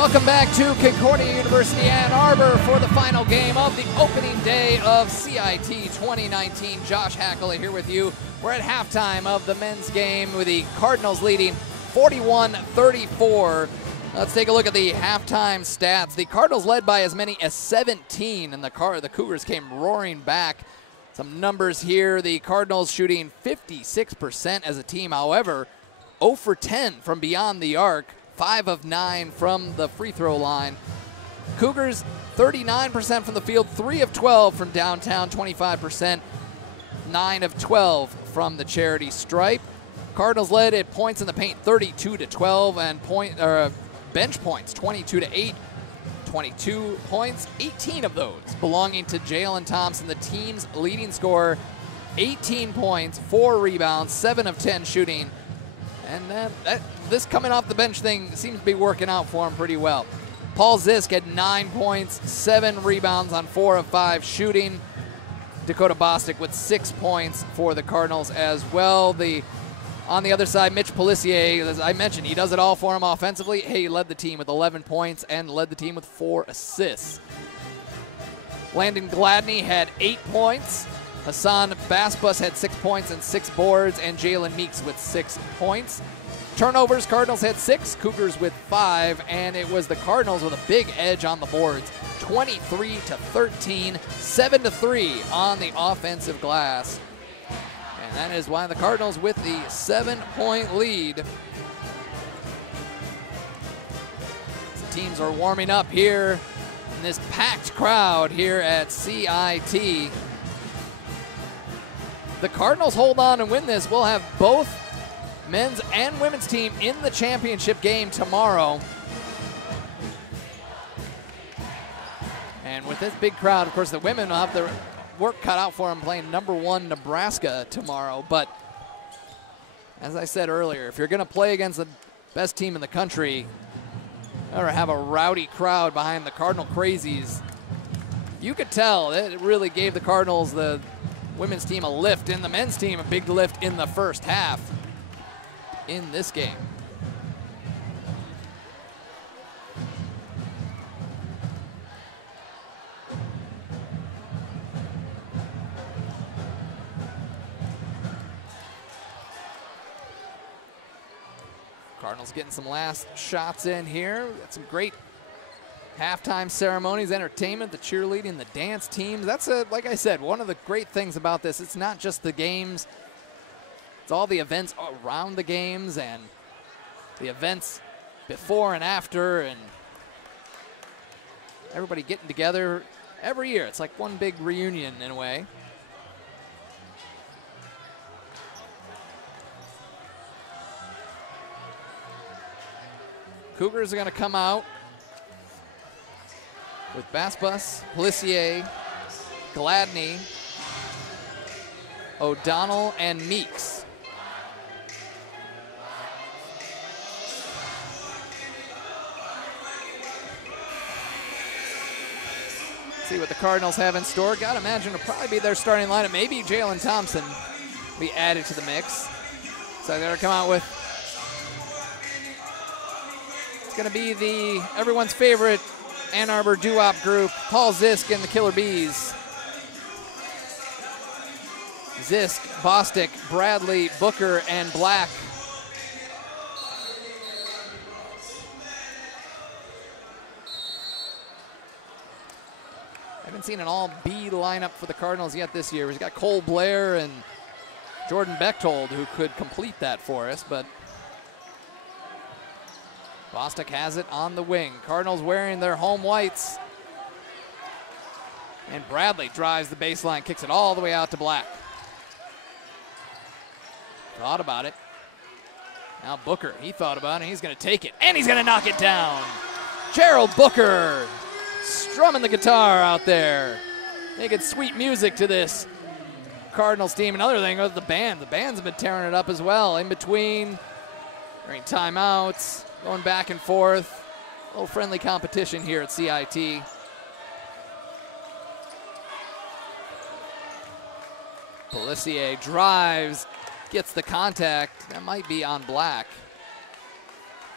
welcome back to Concordia University Ann Arbor for the final game of the opening day of CIT 2019. Josh Hackley here with you. We're at halftime of the men's game with the Cardinals leading 41-34. Let's take a look at the halftime stats. The Cardinals led by as many as 17, and the Cougars came roaring back. Some numbers here. The Cardinals shooting 56% as a team. However, 0 for 10 from beyond the arc. 5 of 9 from the free throw line. Cougars 39% from the field, 3 of 12 from downtown, 25%, 9 of 12 from the charity stripe. Cardinals led at points in the paint 32-12 and bench points 22-8, 22 points, 18 of those belonging to Jalen Thompson, the team's leading scorer. 18 points, 4 rebounds, 7 of 10 shooting. And this coming off the bench thing seems to be working out for him pretty well. Paul Zisk had 9 points, 7 rebounds on 4 of 5 shooting. Dakota Bostic with 6 points for the Cardinals as well. On the other side, Mitch Pelissier, as I mentioned, he does it all for him offensively. He led the team with 11 points and led the team with 4 assists. Landon Gladney had 8 points. Hassan Basbus had 6 points and 6 boards, and Jalen Meeks with 6 points. Turnovers, Cardinals had 6, Cougars with 5, and it was the Cardinals with a big edge on the boards. 23-13, 7-3 on the offensive glass. And that is why the Cardinals with the 7-point lead. The teams are warming up here in this packed crowd here at CIT. The Cardinals hold on and win this. We'll have both men's and women's team in the championship game tomorrow. And with this big crowd, of course, the women will have their work cut out for them playing #1 Nebraska tomorrow. But as I said earlier, if you're going to play against the best team in the country or have a rowdy crowd behind the Cardinal Crazies, you could tell it really gave the Cardinals, the women's team, a lift, and the men's team a big lift in the first half in this game. Cardinals getting some last shots in here. We've got some great halftime ceremonies, entertainment, the cheerleading, the dance teams. That's, like I said, one of the great things about this. It's not just the games. It's all the events around the games and the events before and after, and everybody getting together every year. It's like one big reunion in a way. Cougars are going to come out with Basbus, Pelissier, Gladney, O'Donnell, and Meeks. See what the Cardinals have in store. Got to imagine it'll probably be their starting lineup. Maybe Jalen Thompson will be added to the mix. So they're going to come out with, it's going to be everyone's favorite Ann Arbor doo-wop group, Paul Zisk and the Killer Bees. Zisk, Bostic, Bradley, Booker, and Black. I haven't seen an all-B lineup for the Cardinals yet this year. We've got Cole Blair and Jordan Bechtold who could complete that for us, but Bostic has it on the wing. Cardinals wearing their home whites. And Bradley drives the baseline, kicks it all the way out to Black. Thought about it. Now Booker, he thought about it. He's going to take it, and he's going to knock it down. Gerald Booker strumming the guitar out there, making sweet music to this Cardinals team. Another thing was the band. The bands have been tearing it up as well in between, during timeouts, going back and forth. A little friendly competition here at CIT. Pelissier drives, gets the contact. That might be on Black.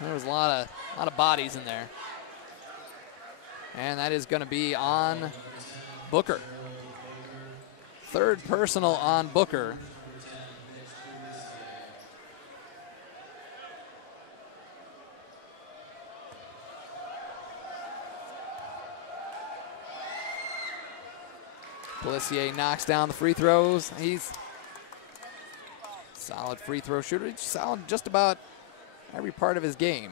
There was a lot of bodies in there. And that is going to be on Booker. Third personal on Booker. Pelissier knocks down the free throws. He's solid free throw shooter. He's solid just about every part of his game.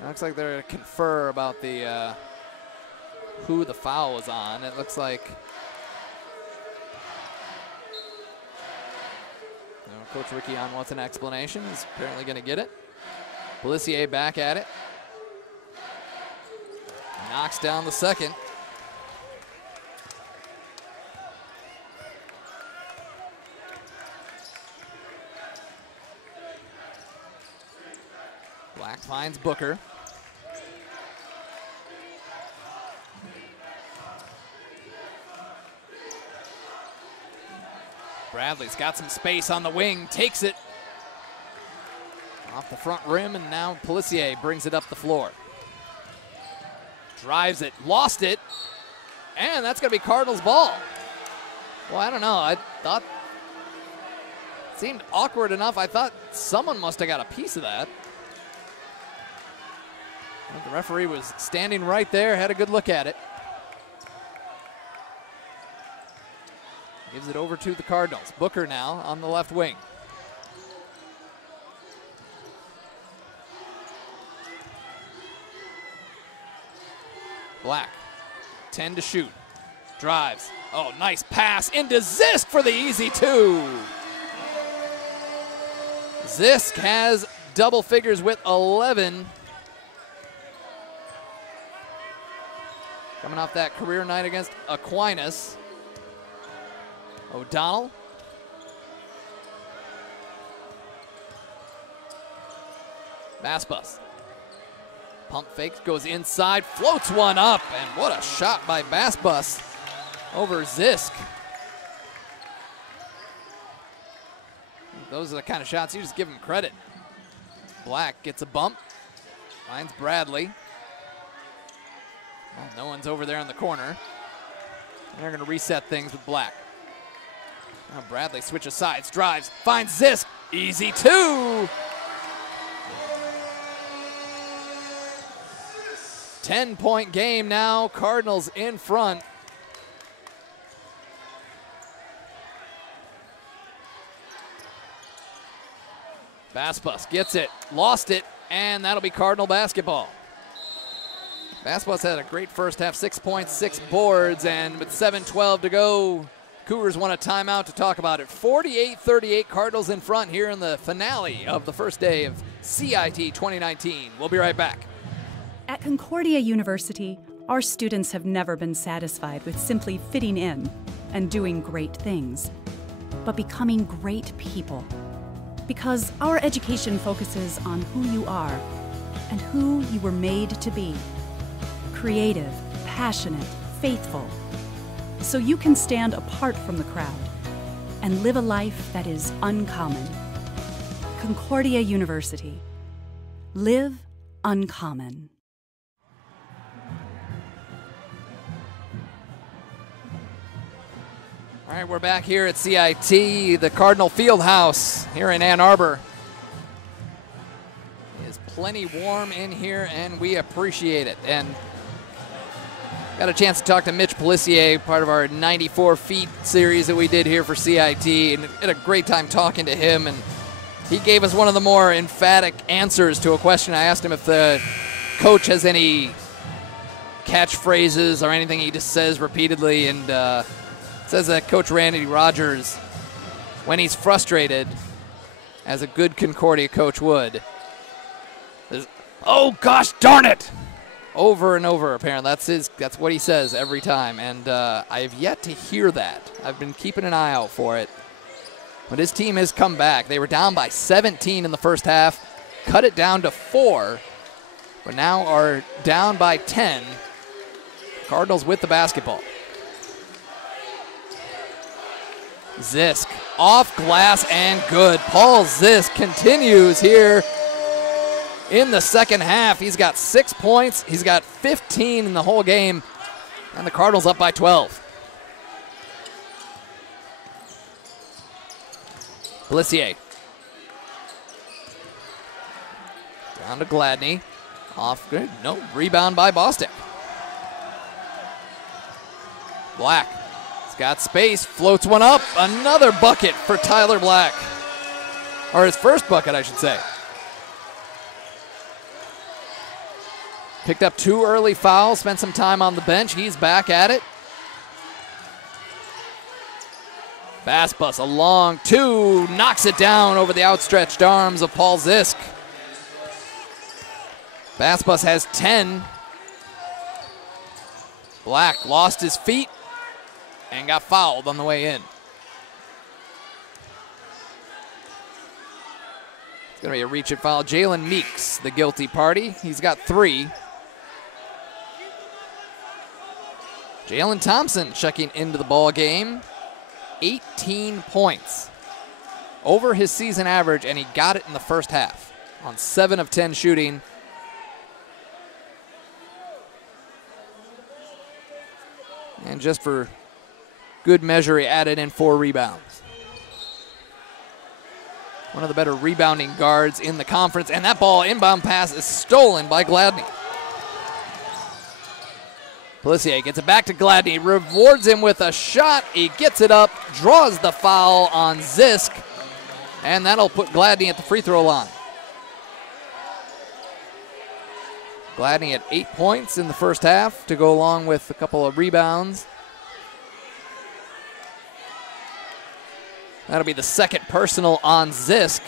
It looks like they're going to confer about the who the foul was on. It looks like Coach Ricky on wants an explanation. He's apparently going to get it. Pelissier back at it. Knocks down the second. Black finds Booker. Bradley's got some space on the wing, takes it off the front rim, and now Pelissier brings it up the floor. Drives it, lost it, and that's going to be Cardinals ball. Well, I don't know. I thought it seemed awkward enough. I thought someone must have got a piece of that. The referee was standing right there, had a good look at it. Gives it over to the Cardinals. Booker now on the left wing. Black, 10 to shoot. Drives. Oh, nice pass into Zisk for the easy two. Zisk has double figures with 11. Coming off that career night against Aquinas. O'Donnell. Basbus. Pump fakes, goes inside, floats one up, and what a shot by Basbus over Zisk. Those are the kind of shots you just give him credit. Black gets a bump, finds Bradley. Well, no one's over there in the corner. They're going to reset things with Black. Now Bradley switches sides, drives, finds Zisk. Easy two. 10-point game now. Cardinals in front. Basbus gets it, lost it, and that'll be Cardinal basketball. Basbus had a great first half, 6 points, 6 boards, and with 7:12 to go, Cougars want a timeout to talk about it. 48-38, Cardinals in front here in the finale of the first day of CIT 2019. We'll be right back. At Concordia University, our students have never been satisfied with simply fitting in and doing great things, but becoming great people. Because our education focuses on who you are and who you were made to be. Creative, passionate, faithful, so you can stand apart from the crowd and live a life that is uncommon. Concordia University. Live uncommon. All right, we're back here at CIT, the Cardinal Fieldhouse here in Ann Arbor. It is plenty warm in here, and we appreciate it. And got a chance to talk to Mitch Pelissier, part of our 94 Feet series that we did here for CIT, and had a great time talking to him. And he gave us one of the more emphatic answers to a question. I asked him if the coach has any catchphrases or anything he just says repeatedly, and says that Coach Randy Rogers, when he's frustrated, as a good Concordia coach would, says, "Oh gosh darn it!" over and over. Apparently, that's what he says every time, and I have yet to hear that. I've been keeping an eye out for it, but his team has come back. They were down by 17 in the first half, cut it down to 4, but now are down by 10. Cardinals with the basketball. Zisk off glass and good. Paul Zisk continues here in the second half. He's got 6 points. He's got 15 in the whole game. And the Cardinals up by 12. Blissier. Down to Gladney. Off good. No, rebound by Bostic. Black. He's got space. Floats one up. Another bucket for Tyler Black. Or his first bucket, I should say. Picked up 2 early fouls. Spent some time on the bench. He's back at it. Basbus, a long 2. Knocks it down over the outstretched arms of Paul Zisk. Basbus has 10. Black lost his feet and got fouled on the way in. It's going to be a reach and foul. Jalen Meeks, the guilty party. He's got 3. Jalen Thompson checking into the ball game. 18 points. Over his season average, and he got it in the first half on 7 of 10 shooting. And just for good measure, he added in 4 rebounds. One of the better rebounding guards in the conference. And that ball, inbound pass, is stolen by Gladney. Blissier gets it back to Gladney, rewards him with a shot. He gets it up, draws the foul on Zisk, and that'll put Gladney at the free throw line. Gladney at 8 points in the first half to go along with a couple of rebounds. That'll be the second personal on Zisk.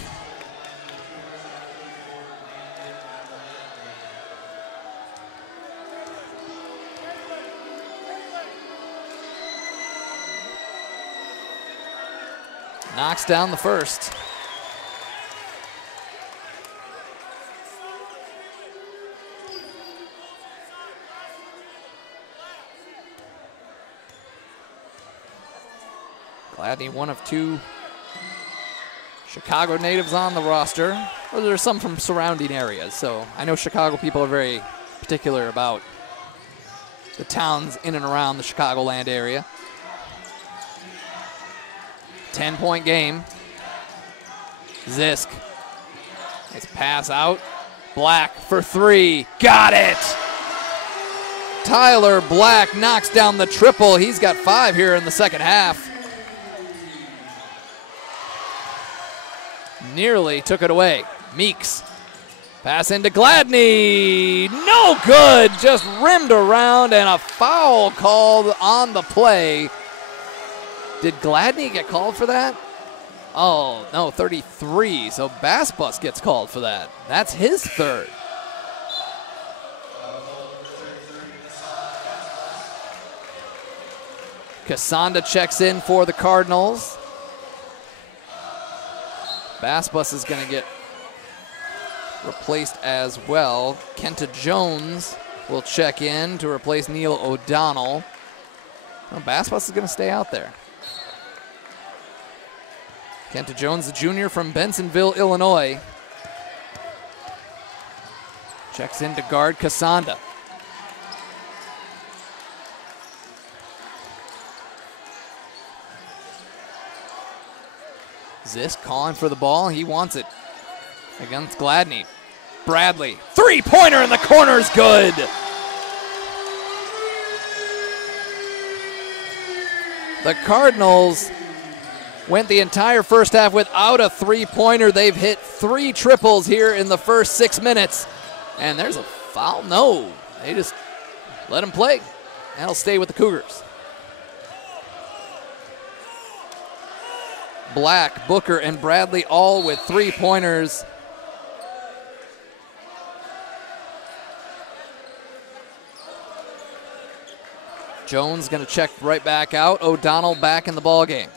Knocks down the first. Gladney, one of 2 Chicago natives on the roster. Well, there's some from surrounding areas, so I know Chicago people are very particular about the towns in and around the Chicagoland area. 10-point game. Zisk. Nice pass out. Black for 3. Got it! Tyler Black knocks down the triple. He's got 5 here in the second half. Nearly took it away. Meeks. Pass into Gladney. No good. Just rimmed around, and a foul called on the play. Did Gladney get called for that? Oh, no, 33. So Basbus gets called for that. That's his 3rd. Casanda checks in for the Cardinals. Basbus is going to get replaced as well. Kenta Jones will check in to replace Neil O'Donnell. Well, Basbus is going to stay out there. Kenta Jones, the junior from Bensonville, Illinois. Checks in to guard Casanda. Zisk calling for the ball. He wants it against Gladney. Bradley, 3-pointer in the corner is good. The Cardinals went the entire first half without a 3-pointer. They've hit 3 triples here in the first 6 minutes. And there's a foul. No, they just let him play. That'll stay with the Cougars. Black, Booker, and Bradley all with 3-pointers. Jones going to check right back out. O'Donnell back in the ball game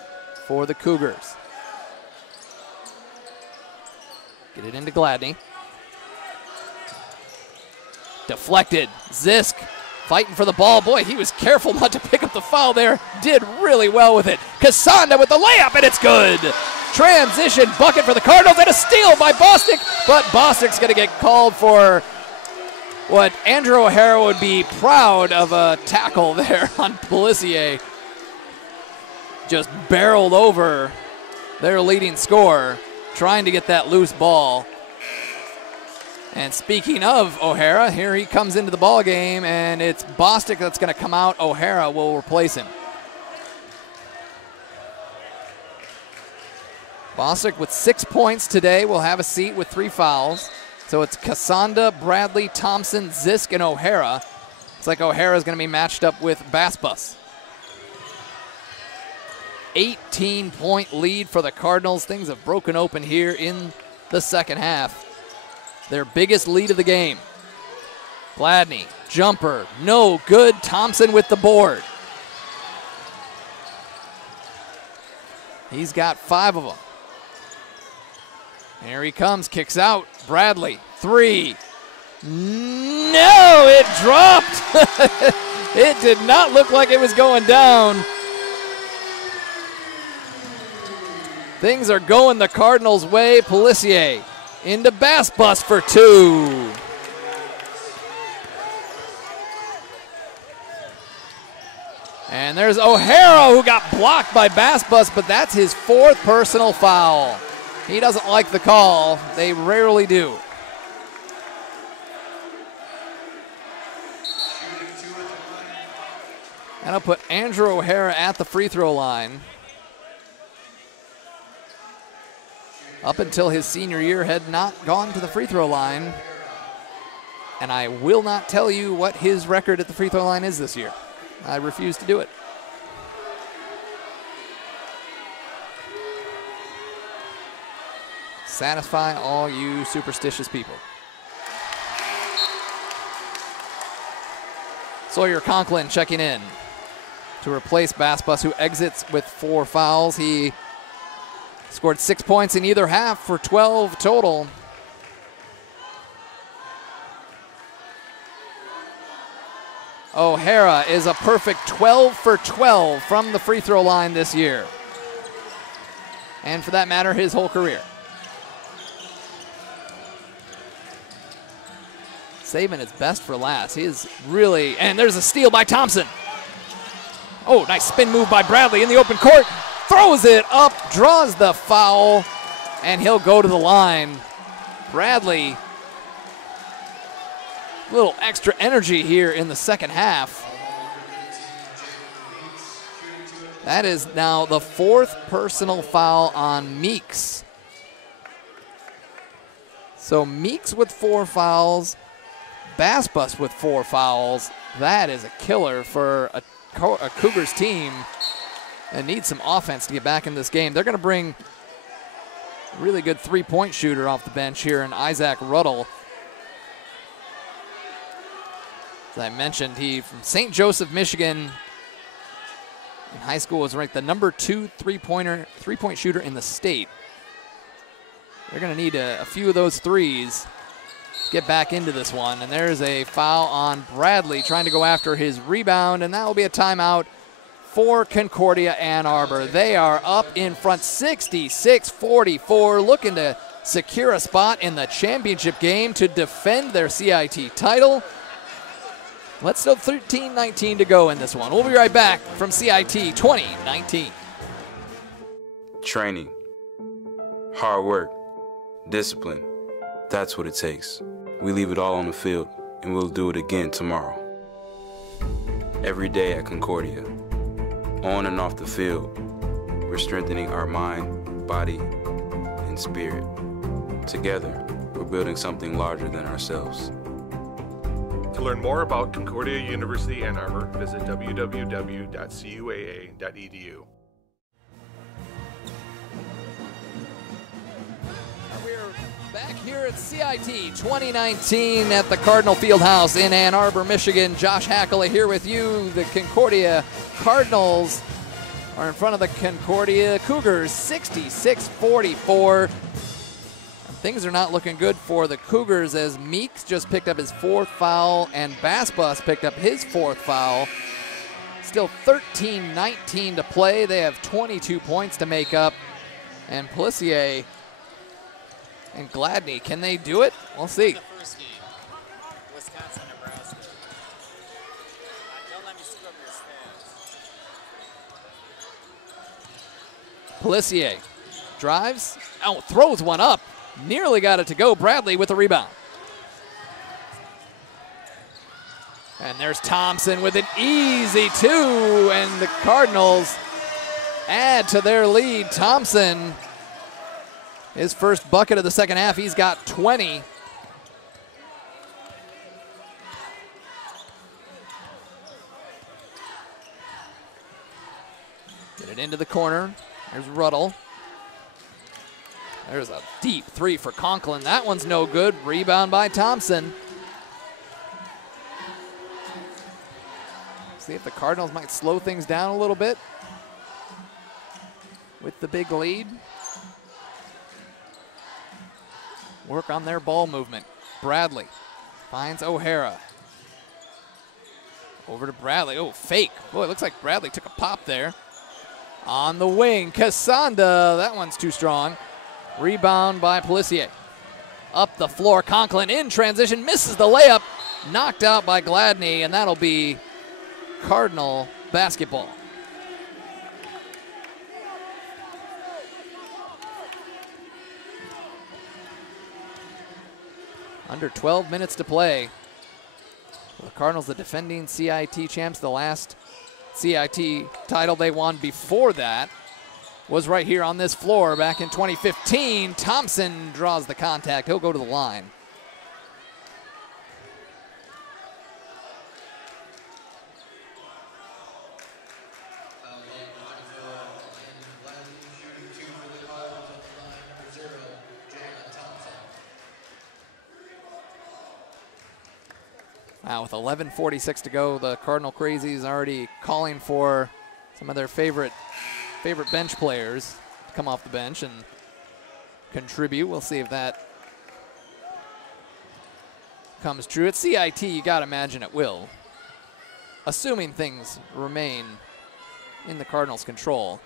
for the Cougars. Get it into Gladney. Deflected. Zisk fighting for the ball. Boy, he was careful not to pick up up the foul there, did really well with it. Casanda with the layup, and it's good. Transition bucket for the Cardinals, and a steal by Bostic, but Bostic's going to get called for what Andrew O'Hara would be proud of, a tackle there on Pelissier. Just barreled over their leading scorer, trying to get that loose ball. And speaking of O'Hara, here he comes into the ball game, and it's Bostic that's going to come out. O'Hara will replace him. Bostic with 6 points today will have a seat with 3 fouls. So it's Casanda, Bradley, Thompson, Zisk, and O'Hara. It's like O'Hara is going to be matched up with Basbus. 18-point lead for the Cardinals. Things have broken open here in the second half. Their biggest lead of the game. Gladney, jumper, no good. Thompson with the board. He's got 5 of them. Here he comes, kicks out. Bradley, 3. No, it dropped. It did not look like it was going down. Things are going the Cardinals' way. Pelissier into Basbus for 2. And there's O'Hara, who got blocked by Basbus, but that's his 4th personal foul. He doesn't like the call. They rarely do. And I'll put Andrew O'Hara at the free throw line. Up until his senior year, had not gone to the free throw line. And I will not tell you what his record at the free throw line is this year. I refuse to do it. Satisfy all you superstitious people. Sawyer Conklin checking in to replace Basbus, who exits with 4 fouls. He scored 6 points in either half for 12 total. O'Hara is a perfect 12 for 12 from the free throw line this year. And for that matter, his whole career. Saving his best for last. He is really, and there's a steal by Thompson. Oh, nice spin move by Bradley in the open court. Throws it up, draws the foul, and he'll go to the line. Bradley, a little extra energy here in the second half. That is now the 4th personal foul on Meeks. So Meeks with 4 fouls, Basbus with 4 fouls. That is a killer for a Cougars team that needs some offense to get back in this game. They're going to bring a really good 3-point shooter off the bench here in Isaac Ruddle. As I mentioned, he from St. Joseph, Michigan. In high school was ranked the number 2 three-point shooter in the state. They're going to need a few of those threes to get back into this one. And there's a foul on Bradley trying to go after his rebound, and that will be a timeout for Concordia Ann Arbor. They are up in front 66-44, looking to secure a spot in the championship game to defend their CIT title. Let's still 13-19 to go in this one. We'll be right back from CIT 2019. Training, hard work, discipline. That's what it takes. We leave it all on the field, and we'll do it again tomorrow. Every day at Concordia, on and off the field, we're strengthening our mind, body, and spirit. Together, we're building something larger than ourselves. To learn more about Concordia University Ann Arbor, visit www.cuaa.edu. We're back here at CIT 2019 at the Cardinal Fieldhouse in Ann Arbor, Michigan. Josh Hackley here with you. The Concordia Cardinals are in front of the Concordia Cougars 66-44. Things are not looking good for the Cougars as Meeks just picked up his 4th foul and Basbus picked up his 4th foul. Still 13-19 to play. They have 22 points to make up. And Pelissier and Gladney, can they do it? We'll see. The first game, Wisconsin, Nebraska. Don't let me screw up your stats. Pelissier drives, throws one up. Nearly got it to go. Bradley with the rebound. And there's Thompson with an easy two, and the Cardinals add to their lead. Thompson, his first bucket of the second half, he's got 20. Get it into the corner. There's Ruddle. There's a deep three for Conklin. That one's no good. Rebound by Thompson. See if the Cardinals might slow things down a little bit with the big lead. Work on their ball movement. Bradley finds O'Hara. Over to Bradley. Oh, fake. Boy, it looks like Bradley took a pop there. On the wing, Casanda. That one's too strong. Rebound by Pelissier. Up the floor, Conklin in transition, misses the layup. Knocked out by Gladney, and that'll be Cardinal basketball. Under 12 minutes to play. The Cardinals, the defending CIT champs, the last CIT title they won before that was right here on this floor back in 2015. Thompson draws the contact. He'll go to the line. Now with 11:46 to go, the Cardinal Crazies already calling for some of their favorite bench players to come off the bench and contribute. We'll see if that comes true. At CIT, you got to imagine it will, assuming things remain in the Cardinals' control.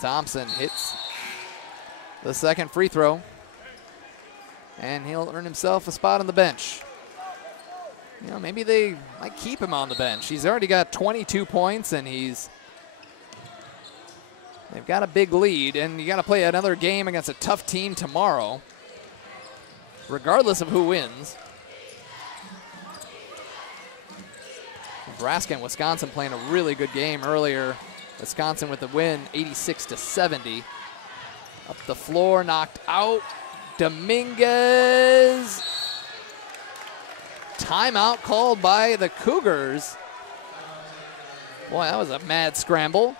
Thompson hits the second free throw, and he'll earn himself a spot on the bench. You know, maybe they might keep him on the bench. He's already got 22 points, and they've got a big lead, and you got to play another game against a tough team tomorrow, regardless of who wins. Nebraska and Wisconsin playing a really good game earlier. Wisconsin with the win, 86-70. Up the floor, knocked out. Dominguez. Timeout called by the Cougars. Boy, that was a mad scramble.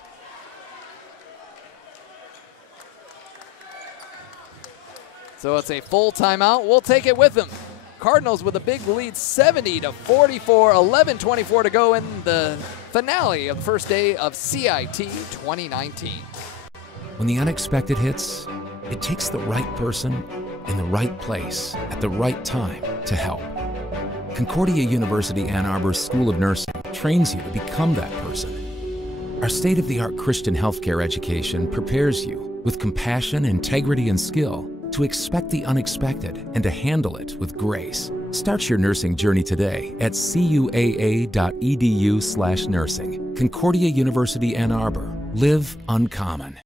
So it's a full timeout. We'll take it with them. Cardinals with a big lead, 70-44, 11:24 to go in the finale of the first day of CIT 2019. When the unexpected hits, it takes the right person in the right place at the right time to help. Concordia University Ann Arbor's School of Nursing trains you to become that person. Our state-of-the-art Christian healthcare education prepares you with compassion, integrity, and skill to expect the unexpected and to handle it with grace. Start your nursing journey today at cuaa.edu/nursing. Concordia University Ann Arbor. Live uncommon.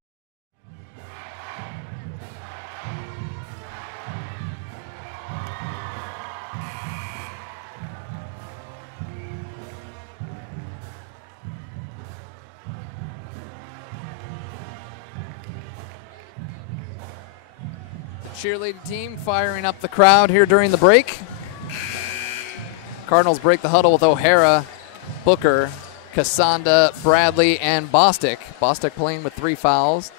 Cheerleading team firing up the crowd here during the break. Cardinals break the huddle with O'Hara, Booker, Casanda, Bradley, and Bostic. Bostic playing with 3 fouls.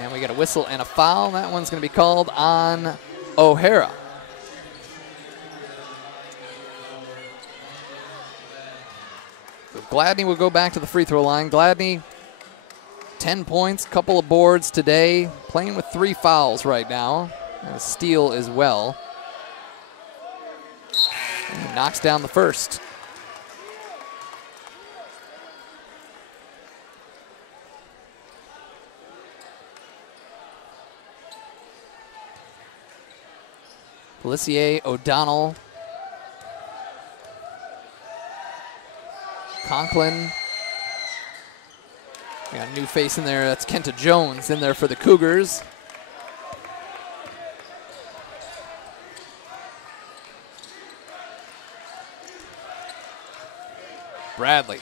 And we got a whistle and a foul. That one's going to be called on O'Hara. Gladney will go back to the free throw line. Gladney, 10 points, couple of boards today, playing with 3 fouls right now, and a steal as well. And he knocks down the first. Pelissier, O'Donnell, Conklin. We got a new face in there. That's Kenta Jones in there for the Cougars. Bradley.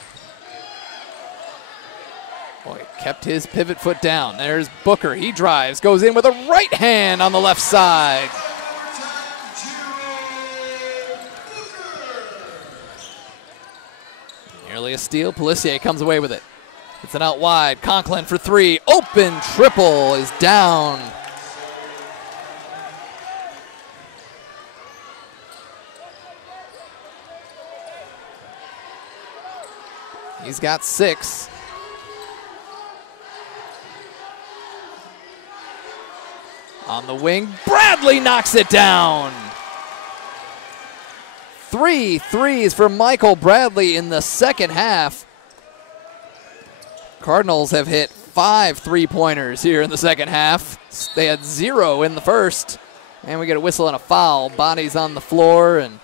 Boy, kept his pivot foot down. There's Booker. He drives, goes in with a right hand on the left side. Nearly a steal. Pelissier comes away with it. It's an out wide. Conklin for 3. Open triple is down. He's got 6. On the wing, Bradley knocks it down. 3 threes for Michael Bradley in the second half. Cardinals have hit 5 3-pointers here in the second half. They had 0 in the first. And we get a whistle and a foul. Bodies on the floor, and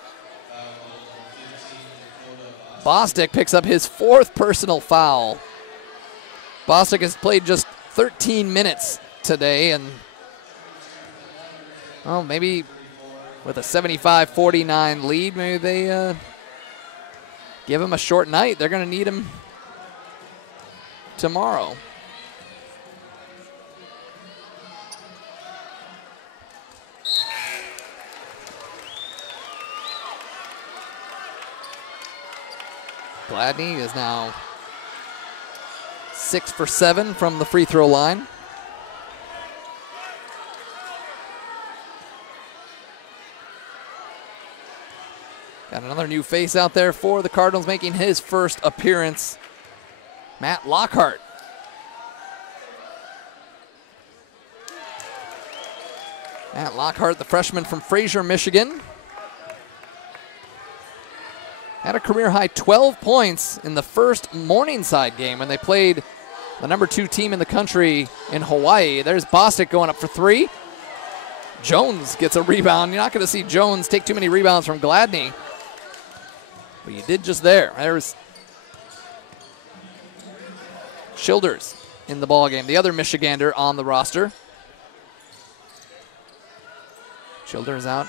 Bostic picks up his 4th personal foul. Bostic has played just 13 minutes today, and well, maybe with a 75-49 lead, maybe they give him a short night. They're going to need him tomorrow. Gladney is now 6 for 7 from the free throw line. Got another new face out there for the Cardinals making his first appearance. Matt Lockhart. Matt Lockhart, the freshman from Fraser, Michigan. Had a career-high 12 points in the first Morningside game when they played the number 2 team in the country in Hawaii. There's Bostic going up for 3. Jones gets a rebound. You're not going to see Jones take too many rebounds from Gladney, but you did just there. There's Childers in the ballgame, the other Michigander on the roster. Childers out.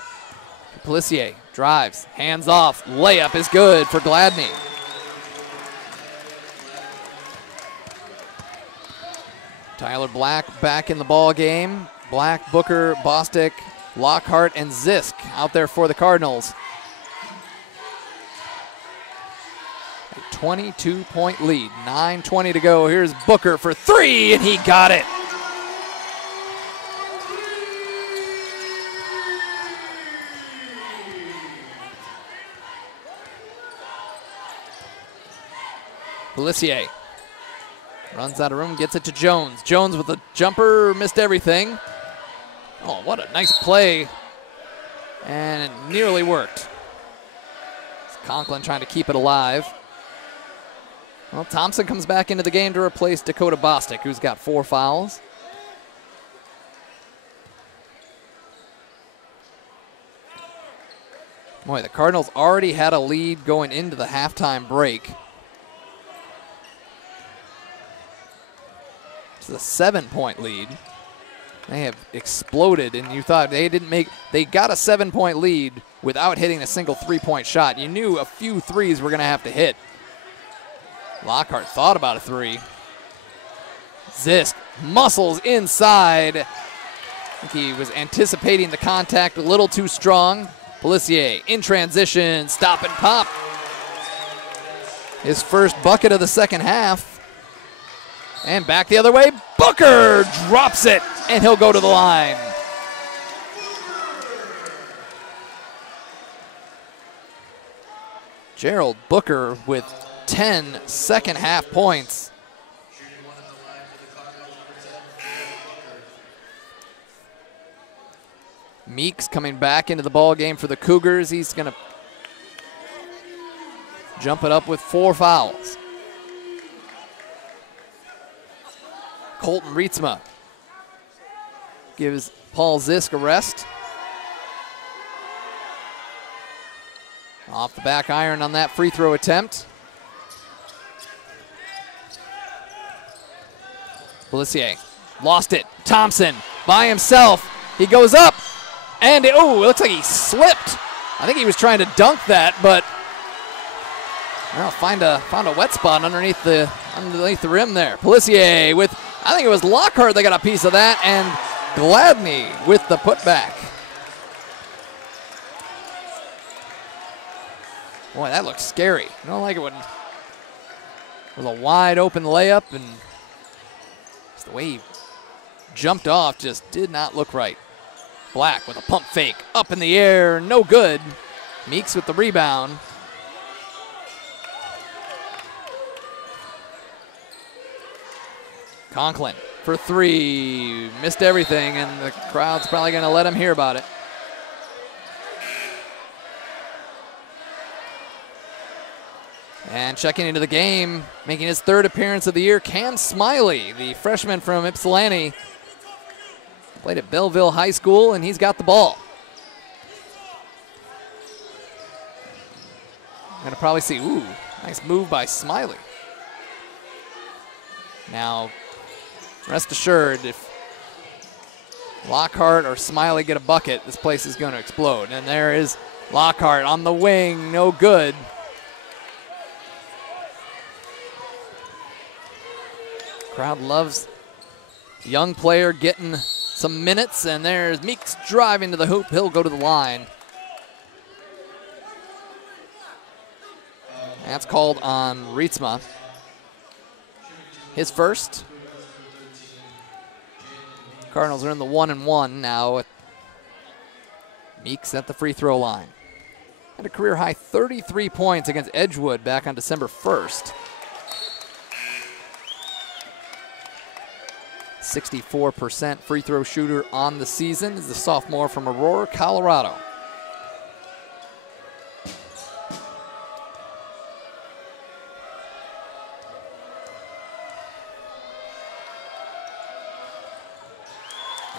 Pelissier drives, hands off, layup is good for Gladney. Tyler Black back in the ball game. Black, Booker, Bostic, Lockhart, and Zisk out there for the Cardinals. A 22-point lead, 9:20 to go. Here's Booker for 3, and he got it. Pelissier runs out of room, gets it to Jones. Jones with a jumper, missed everything. Oh, what a nice play. And it nearly worked. It's Conklin trying to keep it alive. Well, Thompson comes back into the game to replace Dakota Bostic, who's got 4 fouls. Boy, the Cardinals already had a lead going into the halftime break. It's a 7-point lead. They have exploded, and you thought they got a 7-point lead without hitting a single 3-point shot. You knew a few threes were going to have to hit. Lockhart thought about a 3. Zisk muscles inside. I think he was anticipating the contact a little too strong. Pelissier in transition, stop and pop. His first bucket of the second half. And back the other way, Booker drops it, and he'll go to the line. Gerald Booker with 10 second half points. Meeks coming back into the ball game for the Cougars. He's going to jump it up with 4 fouls. Colton Rietzma gives Paul Zisk a rest. Off the back iron on that free throw attempt. Belissier lost it. Thompson by himself. He goes up, and it looks like he slipped. I think he was trying to dunk that, but well, found a wet spot underneath the rim there. Belissier with, I think it was Lockhart that got a piece of that, and Gladney with the putback. Boy, that looks scary. I don't like it when it was a wide open layup, and just the way he jumped off just did not look right. Black with a pump fake up in the air, no good. Meeks with the rebound. Conklin for 3, missed everything, and the crowd's probably going to let him hear about it. And checking into the game, making his 3rd appearance of the year, Cam Smiley, the freshman from Ypsilanti. Played at Belleville High School, and he's got the ball. Gonna probably see, nice move by Smiley. Now, rest assured, if Lockhart or Smiley get a bucket, this place is gonna explode. And there is Lockhart on the wing, no good. Crowd loves young player getting some minutes, and there's Meeks driving to the hoop. He'll go to the line. That's called on Rietzma. His first. Cardinals are in the 1-1 now with Meeks at the free throw line. Had a career high 33 points against Edgewood back on December 1st. 64% free throw shooter on the season is the sophomore from Aurora, Colorado.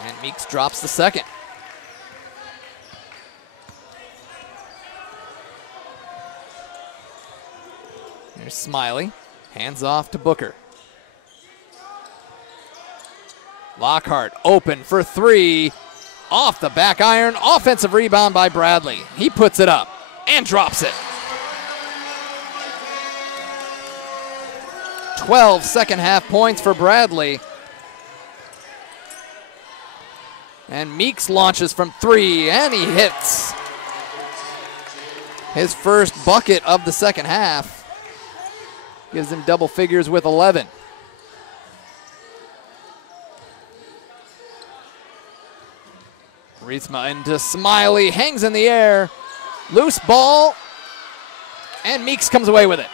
And Meeks drops the second. Here's Smiley, hands off to Booker. Lockhart open for 3, off the back iron, offensive rebound by Bradley. He puts it up and drops it. 12 second half points for Bradley. And Meeks launches from 3, and he hits his first bucket of the second half. Gives him double figures with 11. Rietzma into Smiley, hangs in the air, loose ball, and Meeks comes away with it.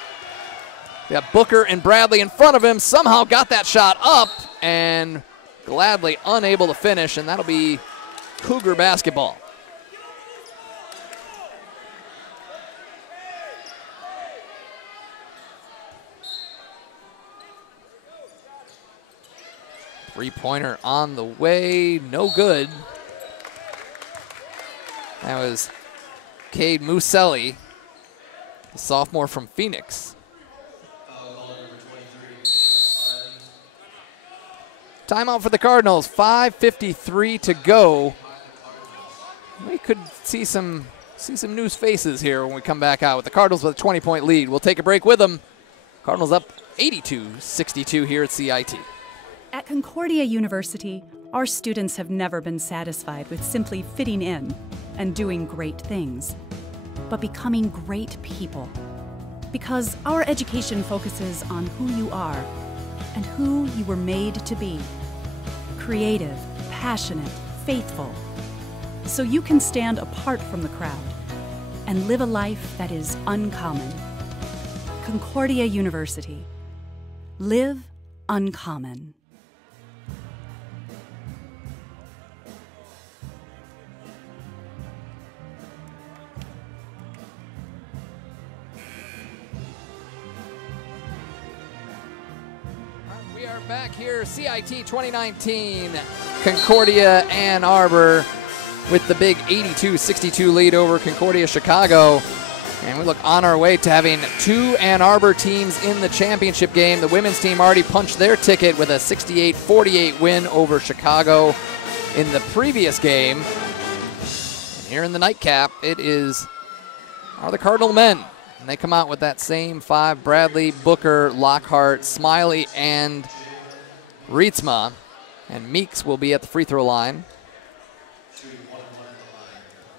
We got Booker and Bradley in front of him, somehow got that shot up, and Gladly unable to finish, and that'll be Cougar basketball. Three-pointer on the way, no good. That was Cade Muselli, the sophomore from Phoenix. Timeout for the Cardinals, 5:53 to go. We could see some new faces here when we come back out with the Cardinals with a 20-point lead. We'll take a break with them. Cardinals up 82-62 here at CIT. At Concordia University, our students have never been satisfied with simply fitting in and doing great things, but becoming great people. Because our education focuses on who you are and who you were made to be. Creative, passionate, faithful. So you can stand apart from the crowd and live a life that is uncommon. Concordia University. Live uncommon. We are back here, CIT 2019, Concordia Ann Arbor with the big 82-62 lead over Concordia Chicago. And we look on our way to having 2 Ann Arbor teams in the championship game. The women's team already punched their ticket with a 68-48 win over Chicago in the previous game. And here in the nightcap, are the Cardinal men. And they come out with that same 5, Bradley, Booker, Lockhart, Smiley, and Rietsma. And Meeks will be at the free throw line.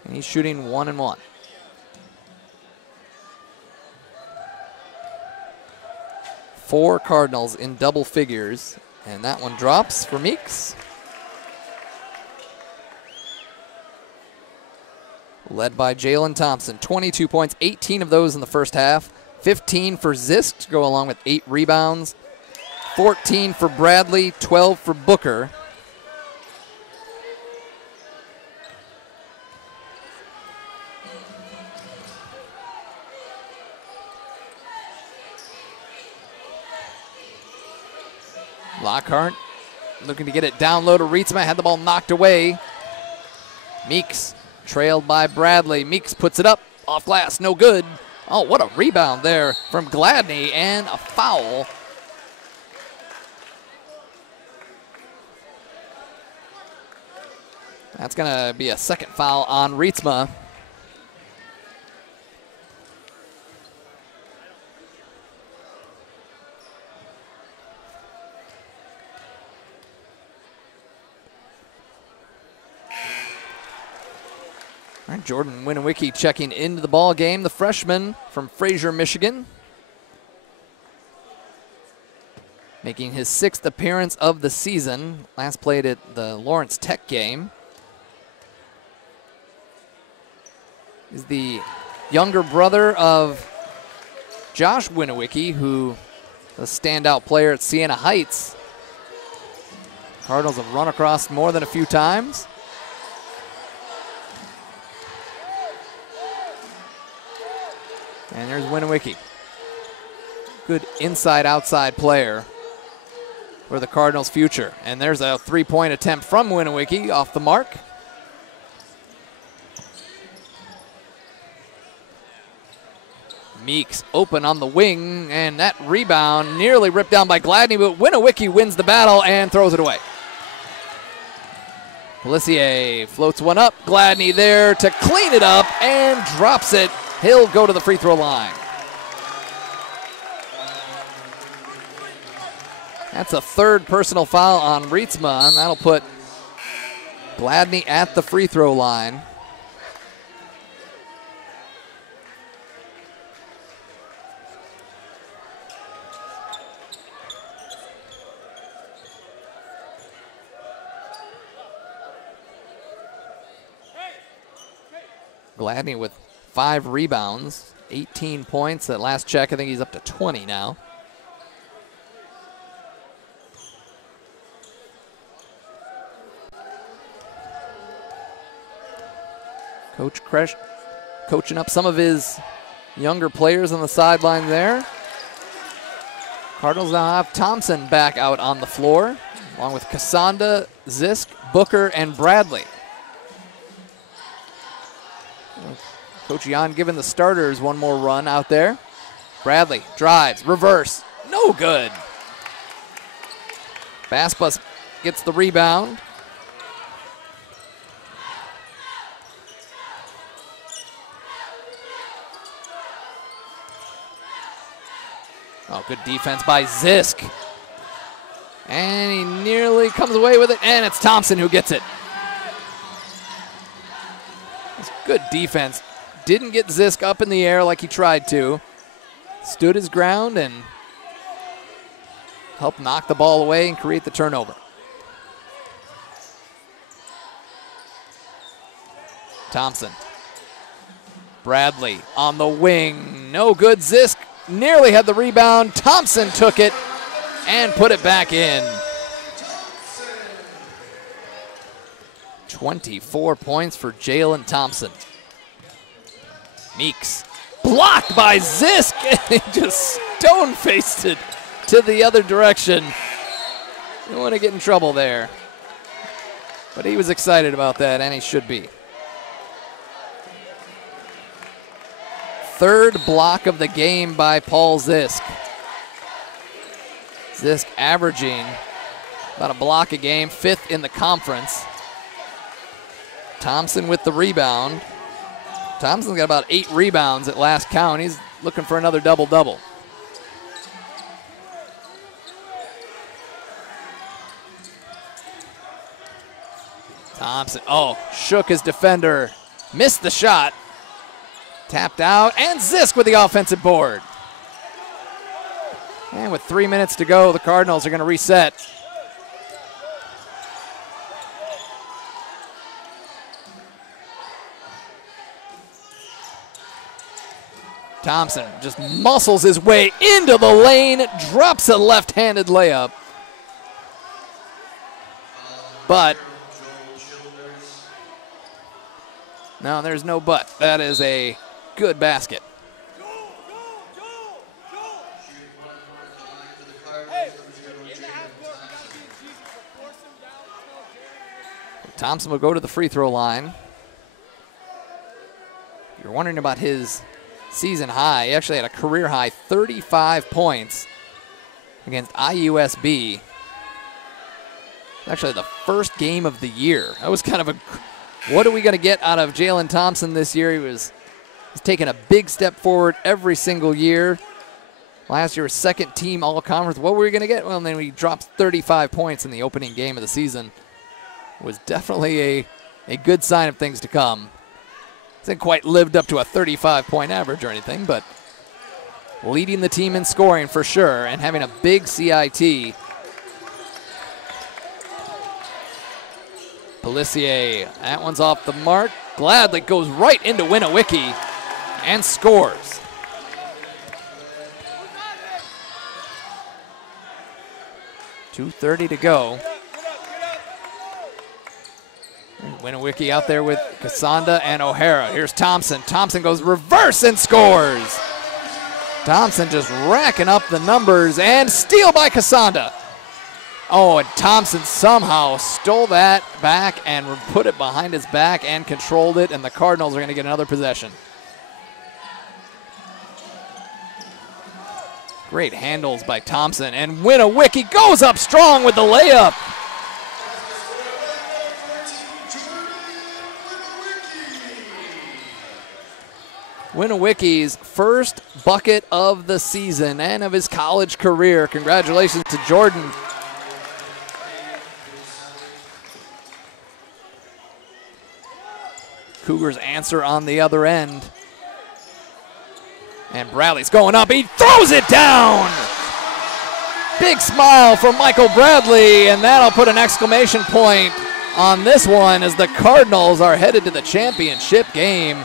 And he's shooting 1 and 1. Four Cardinals in double figures. And that one drops for Meeks. Led by Jalen Thompson, 22 points, 18 of those in the first half. 15 for Zisk to go along with 8 rebounds. 14 for Bradley, 12 for Booker. Lockhart looking to get it down low to Rietsma, had the ball knocked away. Meeks trailed by Bradley. Meeks puts it up, off glass, no good. Oh, what a rebound there from Gladney, and a foul. That's gonna be a second foul on Rietsma. All right, Jordan Winowicki checking into the ball game, the freshman from Fraser, Michigan. Making his 6th appearance of the season. Last played at the Lawrence Tech game. Is the younger brother of Josh Winowicki, who is a standout player at Siena Heights. Cardinals have run across more than a few times. And there's Winowicki. Good inside-outside player for the Cardinals' future. And there's a three-point attempt from Winowicki off the mark. Meeks open on the wing, and that rebound nearly ripped down by Gladney, but Winowicki wins the battle and throws it away. Pelissier floats one up. Gladney there to clean it up and drops it. He'll go to the free throw line. That's a 3rd personal foul on Rietsma, and that'll put Gladney at the free throw line. Gladney with 5 rebounds, 18 points. At last check, I think he's up to 20 now. Coach Kresh coaching up some of his younger players on the sideline there. Cardinals now have Thompson back out on the floor, along with Cassanda, Zisk, Booker, and Bradley. Coach Jan giving the starters one more run out there. Bradley drives, reverse, no good. Basbus gets the rebound. Oh, good defense by Zisk. And he nearly comes away with it, and it's Thompson who gets it. That's good defense. Didn't get Zisk up in the air like he tried to. Stood his ground and helped knock the ball away and create the turnover. Thompson. Bradley on the wing. No good. Zisk nearly had the rebound. Thompson took it and put it back in. 24 points for Jalen Thompson. Meeks blocked by Zisk, and he just stone-faced it to the other direction. Didn't want to get in trouble there. But he was excited about that, and he should be. Third block of the game by Paul Zisk. Zisk averaging about a block a game, 5th in the conference. Thompson with the rebound. Thompson's got about 8 rebounds at last count. He's looking for another double-double. Thompson, shook his defender. Missed the shot. Tapped out, and Zisk with the offensive board. And with 3 minutes to go, the Cardinals are going to reset. Thompson just muscles his way into the lane, drops a left-handed layup. But, no, there's no but. That is a good basket. Thompson will go to the free throw line. You're wondering about his season high. He actually had a career high 35 points against IUSB. Actually the first game of the year. That was kind of a, what are we going to get out of Jalen Thompson this year? He's taken a big step forward every single year. Last year was second team all-conference. What were we going to get? Well, and then he drops 35 points in the opening game of the season. It was definitely a good sign of things to come. Hasn't quite lived up to a 35-point average or anything, but leading the team in scoring for sure and having a big CIT. Pelissier, that one's off the mark. Gladly goes right into Winowicki and scores. .230 to go. Winowicki out there with Kasanda and O'Hara. Here's Thompson. Thompson goes reverse and scores. Thompson just racking up the numbers, and steal by Kasanda. Oh, and Thompson somehow stole that back and put it behind his back and controlled it, and the Cardinals are going to get another possession. Great handles by Thompson, and Winowicki goes up strong with the layup. Winowicki's first bucket of the season and of his college career. Congratulations to Jordan. Cougars answer on the other end. And Bradley's going up. He throws it down. Big smile from Michael Bradley, and that'll put an exclamation point on this one as the Cardinals are headed to the championship game.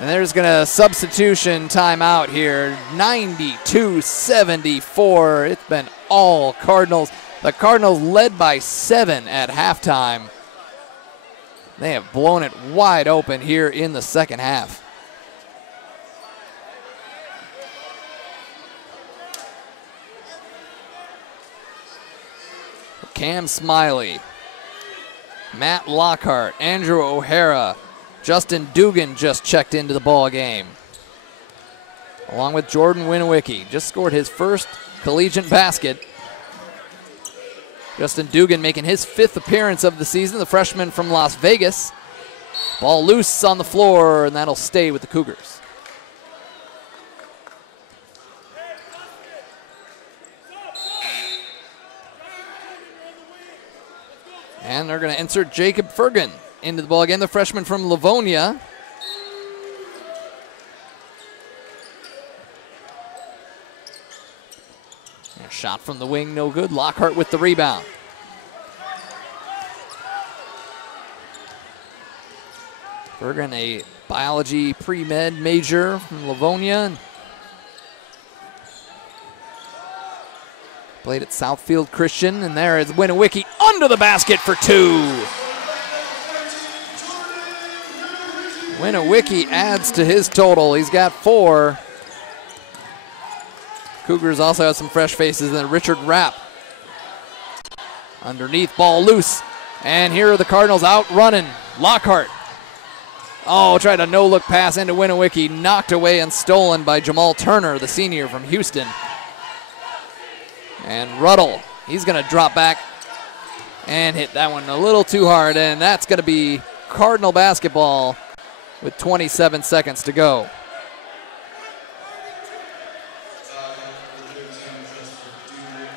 And there's going to substitution timeout here. 92-74. It's been all Cardinals. The Cardinals led by 7 at halftime. They have blown it wide open here in the second half. Cam Smiley, Matt Lockhart, Andrew O'Hara, Justin Dugan just checked into the ball game. Along with Jordan Winowicki, just scored his first collegiate basket. Justin Dugan making his 5th appearance of the season, the freshman from Las Vegas. Ball loose on the floor, and that'll stay with the Cougars. And they're going to insert Jacob Fergan into the ball again, the freshman from Livonia. And a shot from the wing, no good. Lockhart with the rebound. Bergen, a biology pre-med major from Livonia. Played at Southfield Christian, and there is Winniwicki under the basket for 2. Winniwicki adds to his total. He's got 4. Cougars also have some fresh faces. And then Richard Rapp. Underneath, ball loose. And here are the Cardinals out running. Lockhart. Oh, tried a no-look pass into Winniwicki. Knocked away and stolen by Jamal Turner, the senior from Houston. And Ruddle, he's going to drop back and hit that one a little too hard. And that's going to be Cardinal basketball with 27 seconds to go.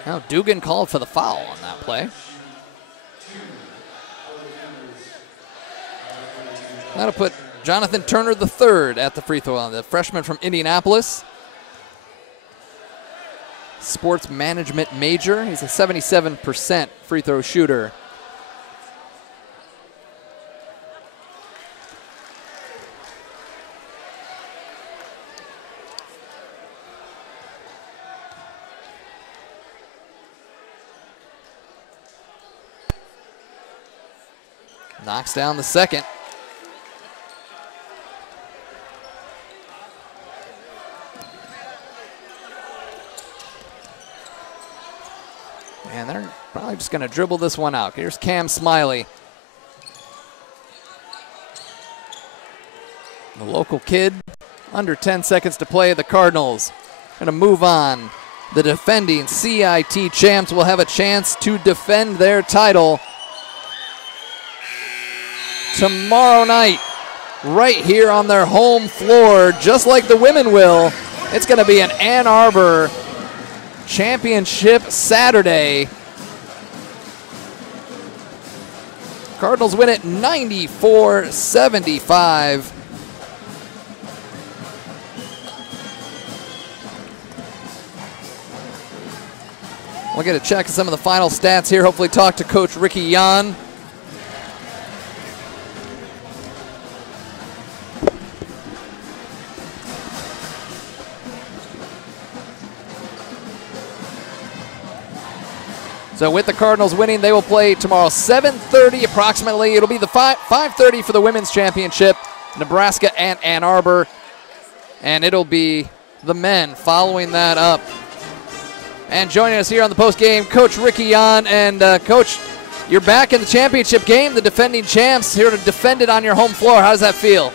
Now Dugan called for the foul on that play. That'll put Jonathan Turner III at the free throw line, the freshman from Indianapolis. Sports management major. He's a 77% free throw shooter. Knocks down the second. And they're probably just going to dribble this one out. Here's Cam Smiley. The local kid, under 10 seconds to play. The Cardinals going to move on. The defending CIT champs will have a chance to defend their title tomorrow night, right here on their home floor, just like the women will. It's going to be an Ann Arbor Championship Saturday. Cardinals win it 94-75. We'll get a check of some of the final stats here. Hopefully talk to Coach Ricky Jan. So with the Cardinals winning, they will play tomorrow 7:30 approximately. It'll be the 5:30 for the women's championship, Nebraska and Ann Arbor. And it'll be the men following that up. And joining us here on the post game, Coach Ricky Jan. And Coach, you're back in the championship game, the defending champs, here to defend it on your home floor. How does that feel?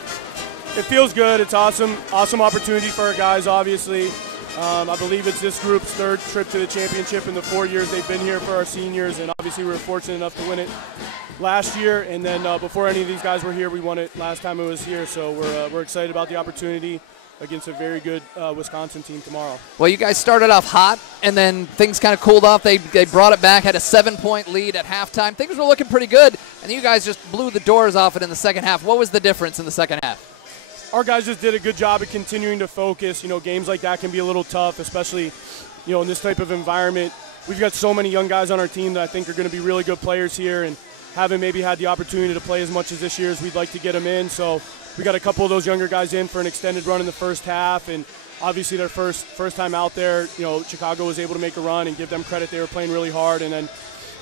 It feels good. It's awesome. Awesome opportunity for our guys, obviously. I believe it's this group's 3rd trip to the championship in the 4 years they've been here for our seniors, and obviously we were fortunate enough to win it last year. And then before any of these guys were here, we won it last time it was here. So we're excited about the opportunity against a very good Wisconsin team tomorrow. Well, you guys started off hot, and then things kind of cooled off. They brought it back, had a 7-point lead at halftime. Things were looking pretty good, and you guys just blew the doors off it in the second half. What was the difference in the second half? Our guys just did a good job of continuing to focus. You know, games like that can be a little tough, especially, you know, in this type of environment. We've got so many young guys on our team that I think are going to be really good players here, and haven't maybe had the opportunity to play as much as this year as we'd like to get them in. So we got a couple of those younger guys in for an extended run in the first half, and obviously their first time out there, you know, Chicago was able to make a run, and give them credit. They were playing really hard. And then,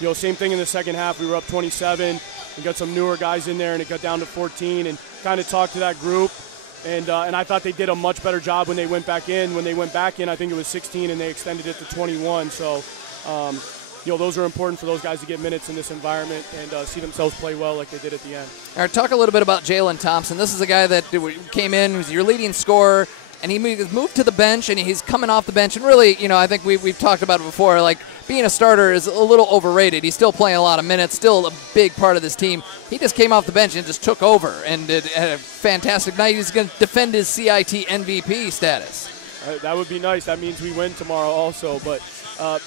you know, same thing in the second half. We were up 27. We got some newer guys in there, and it got down to 14, and kind of talked to that group. And I thought they did a much better job when they went back in. When they went back in, I think it was 16, and they extended it to 21. So, you know, those are important for those guys to get minutes in this environment and see themselves play well like they did at the end. All right, talk a little bit about Jalen Thompson. This is a guy that came in, who's your leading scorer, and he moved to the bench, and he's coming off the bench. And really, you know, I think we've talked about it before, like being a starter is a little overrated. He's still playing a lot of minutes, still a big part of this team. He just came off the bench and just took over and had a fantastic night. He's going to defend his CIT MVP status. That would be nice. That means we win tomorrow also. But,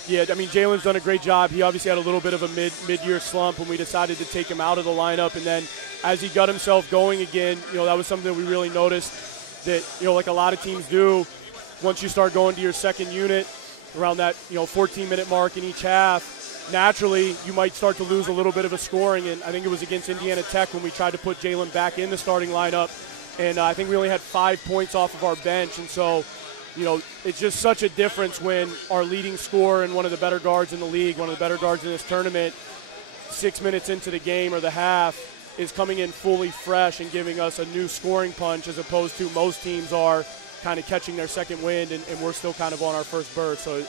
yeah, I mean, Jalen's done a great job. He obviously had a little bit of a mid-year slump when we decided to take him out of the lineup. And then as he got himself going again, you know, that was something that we really noticed that, you know, like a lot of teams do, once you start going to your second unit around that, you know, 14-minute mark in each half, naturally you might start to lose a little bit of a scoring. And I think it was against Indiana Tech when we tried to put Jalen back in the starting lineup. And I think we only had 5 points off of our bench. And so, you know, it's just such a difference when our leading scorer and one of the better guards in the league, one of the better guards in this tournament, 6 minutes into the game or the half, is coming in fully fresh and giving us a new scoring punch, as opposed to most teams are kind of catching their second wind, and we're still kind of on our first burst. So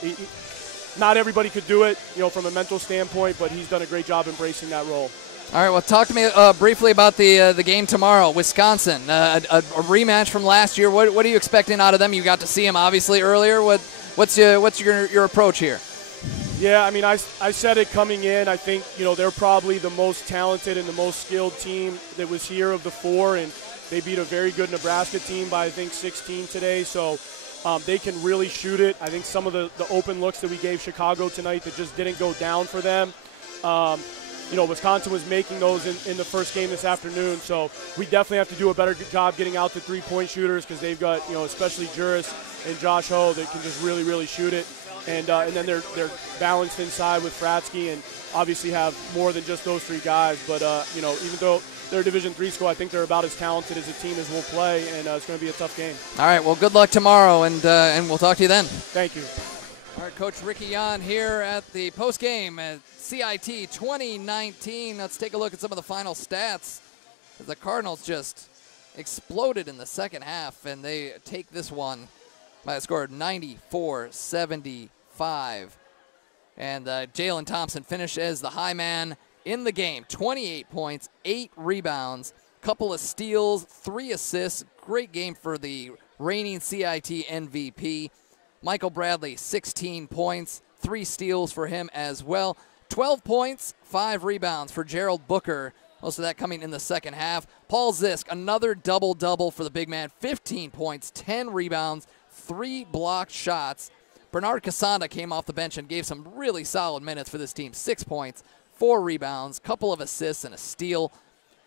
not everybody could do it, you know, from a mental standpoint, but he's done a great job embracing that role. All right, well, talk to me briefly about the game tomorrow, Wisconsin, a rematch from last year. What are you expecting out of them? You got to see them obviously earlier. What's your approach here? Yeah, I mean, I said it coming in. I think, you know, they're probably the most talented and the most skilled team that was here of the 4, and they beat a very good Nebraska team by, I think, 16 today. So they can really shoot it. I think some of the open looks that we gave Chicago tonight that just didn't go down for them, you know, Wisconsin was making those in the first game this afternoon. So we definitely have to do a better job getting out the three-point shooters, because they've got, you know, especially Juris and Josh Ho that can just really, really shoot it. And then they're balanced inside with Fratsky, and obviously have more than just those 3 guys. But, you know, even though they're a Division III school, I think they're about as talented as a team as we'll play, and it's going to be a tough game. All right, well, good luck tomorrow, and we'll talk to you then. Thank you. All right, Coach Ricky Yan here at the postgame at CIT 2019. Let's take a look at some of the final stats. The Cardinals just exploded in the second half, and they take this one by a score of 94-75. And Jalen Thompson finished as the high man in the game. 28 points, 8 rebounds, couple of steals, 3 assists. Great game for the reigning CIT MVP. Michael Bradley, 16 points, 3 steals for him as well. 12 points, 5 rebounds for Gerald Booker. Most of that coming in the second half. Paul Zisk, another double-double for the big man. 15 points, 10 rebounds, 3 blocked shots. Bernard Casanda came off the bench and gave some really solid minutes for this team. 6 points, 4 rebounds, couple of assists, and a steal.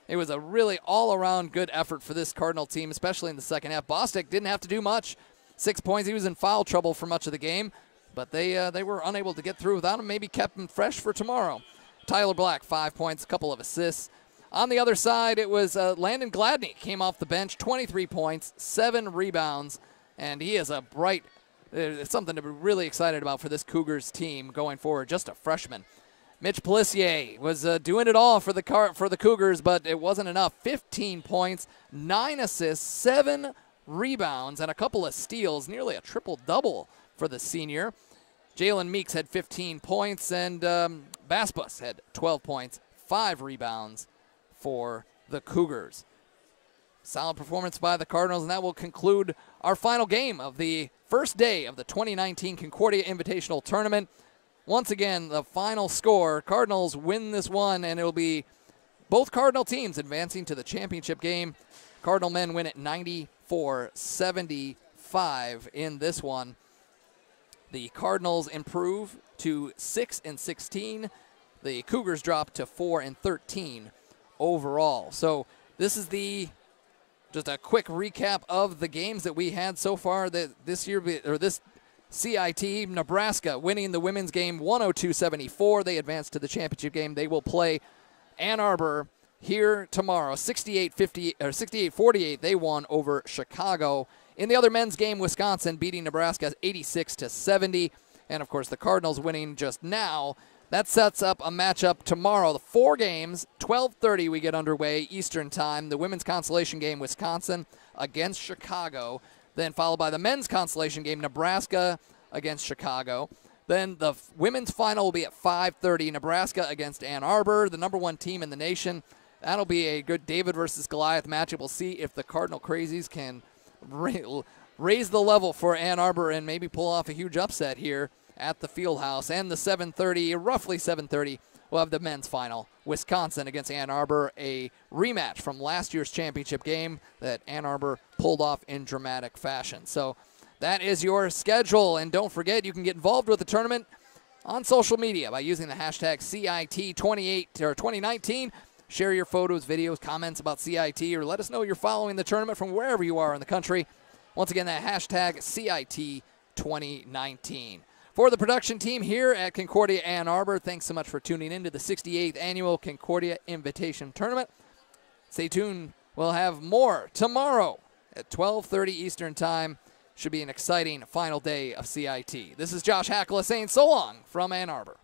It was a really all-around good effort for this Cardinal team, especially in the second half. Bostic didn't have to do much. 6 points. He was in foul trouble for much of the game, but they were unable to get through without him. Maybe kept him fresh for tomorrow. Tyler Black, 5 points, a couple of assists. On the other side, it was Landon Gladney came off the bench, 23 points, 7 rebounds, and he is a bright, something to be really excited about for this Cougars team going forward, just a freshman. Mitch Pelissier was doing it all for the Cougars, but it wasn't enough. 15 points, 9 assists, 7 rebounds, and a couple of steals, nearly a triple-double for the senior. Jalen Meeks had 15 points, and Basbus had 12 points, 5 rebounds for the Cougars. Solid performance by the Cardinals, and that will conclude our final game of the first day of the 2019 Concordia Invitational Tournament. Once again, the final score, Cardinals win this one, and it will be both Cardinal teams advancing to the championship game. Cardinal men win at 94-75 in this one. The Cardinals improve to 6-16. The Cougars drop to 4-13 overall. So this is just a quick recap of the games that we had so far this year, or this CIT. Nebraska winning the women's game 102-74. They advance to the championship game. They will play Ann Arbor here tomorrow. 68-48 they won over Chicago. In the other men's game, Wisconsin beating Nebraska 86-70. And of course the Cardinals winning just now. That sets up a matchup tomorrow. The 4 games, 12:30 we get underway Eastern time. The women's consolation game, Wisconsin against Chicago. Then followed by the men's consolation game, Nebraska against Chicago. Then the women's final will be at 5:30, Nebraska against Ann Arbor, the #1 team in the nation. That'll be a good David versus Goliath matchup. We'll see if the Cardinal Crazies can raise the level for Ann Arbor and maybe pull off a huge upset here at the Fieldhouse. And the 7:30, roughly 7:30, we'll have the men's final. Wisconsin against Ann Arbor, a rematch from last year's championship game that Ann Arbor pulled off in dramatic fashion. So that is your schedule. And don't forget, you can get involved with the tournament on social media by using the hashtag CIT28 or 2019. Share your photos, videos, comments about CIT, or let us know you're following the tournament from wherever you are in the country. Once again, that hashtag CIT2019. For the production team here at Concordia Ann Arbor, thanks so much for tuning in to the 68th Annual Concordia Invitation Tournament. Stay tuned. We'll have more tomorrow at 12:30 Eastern Time. Should be an exciting final day of CIT. This is Josh Hackla saying so long from Ann Arbor.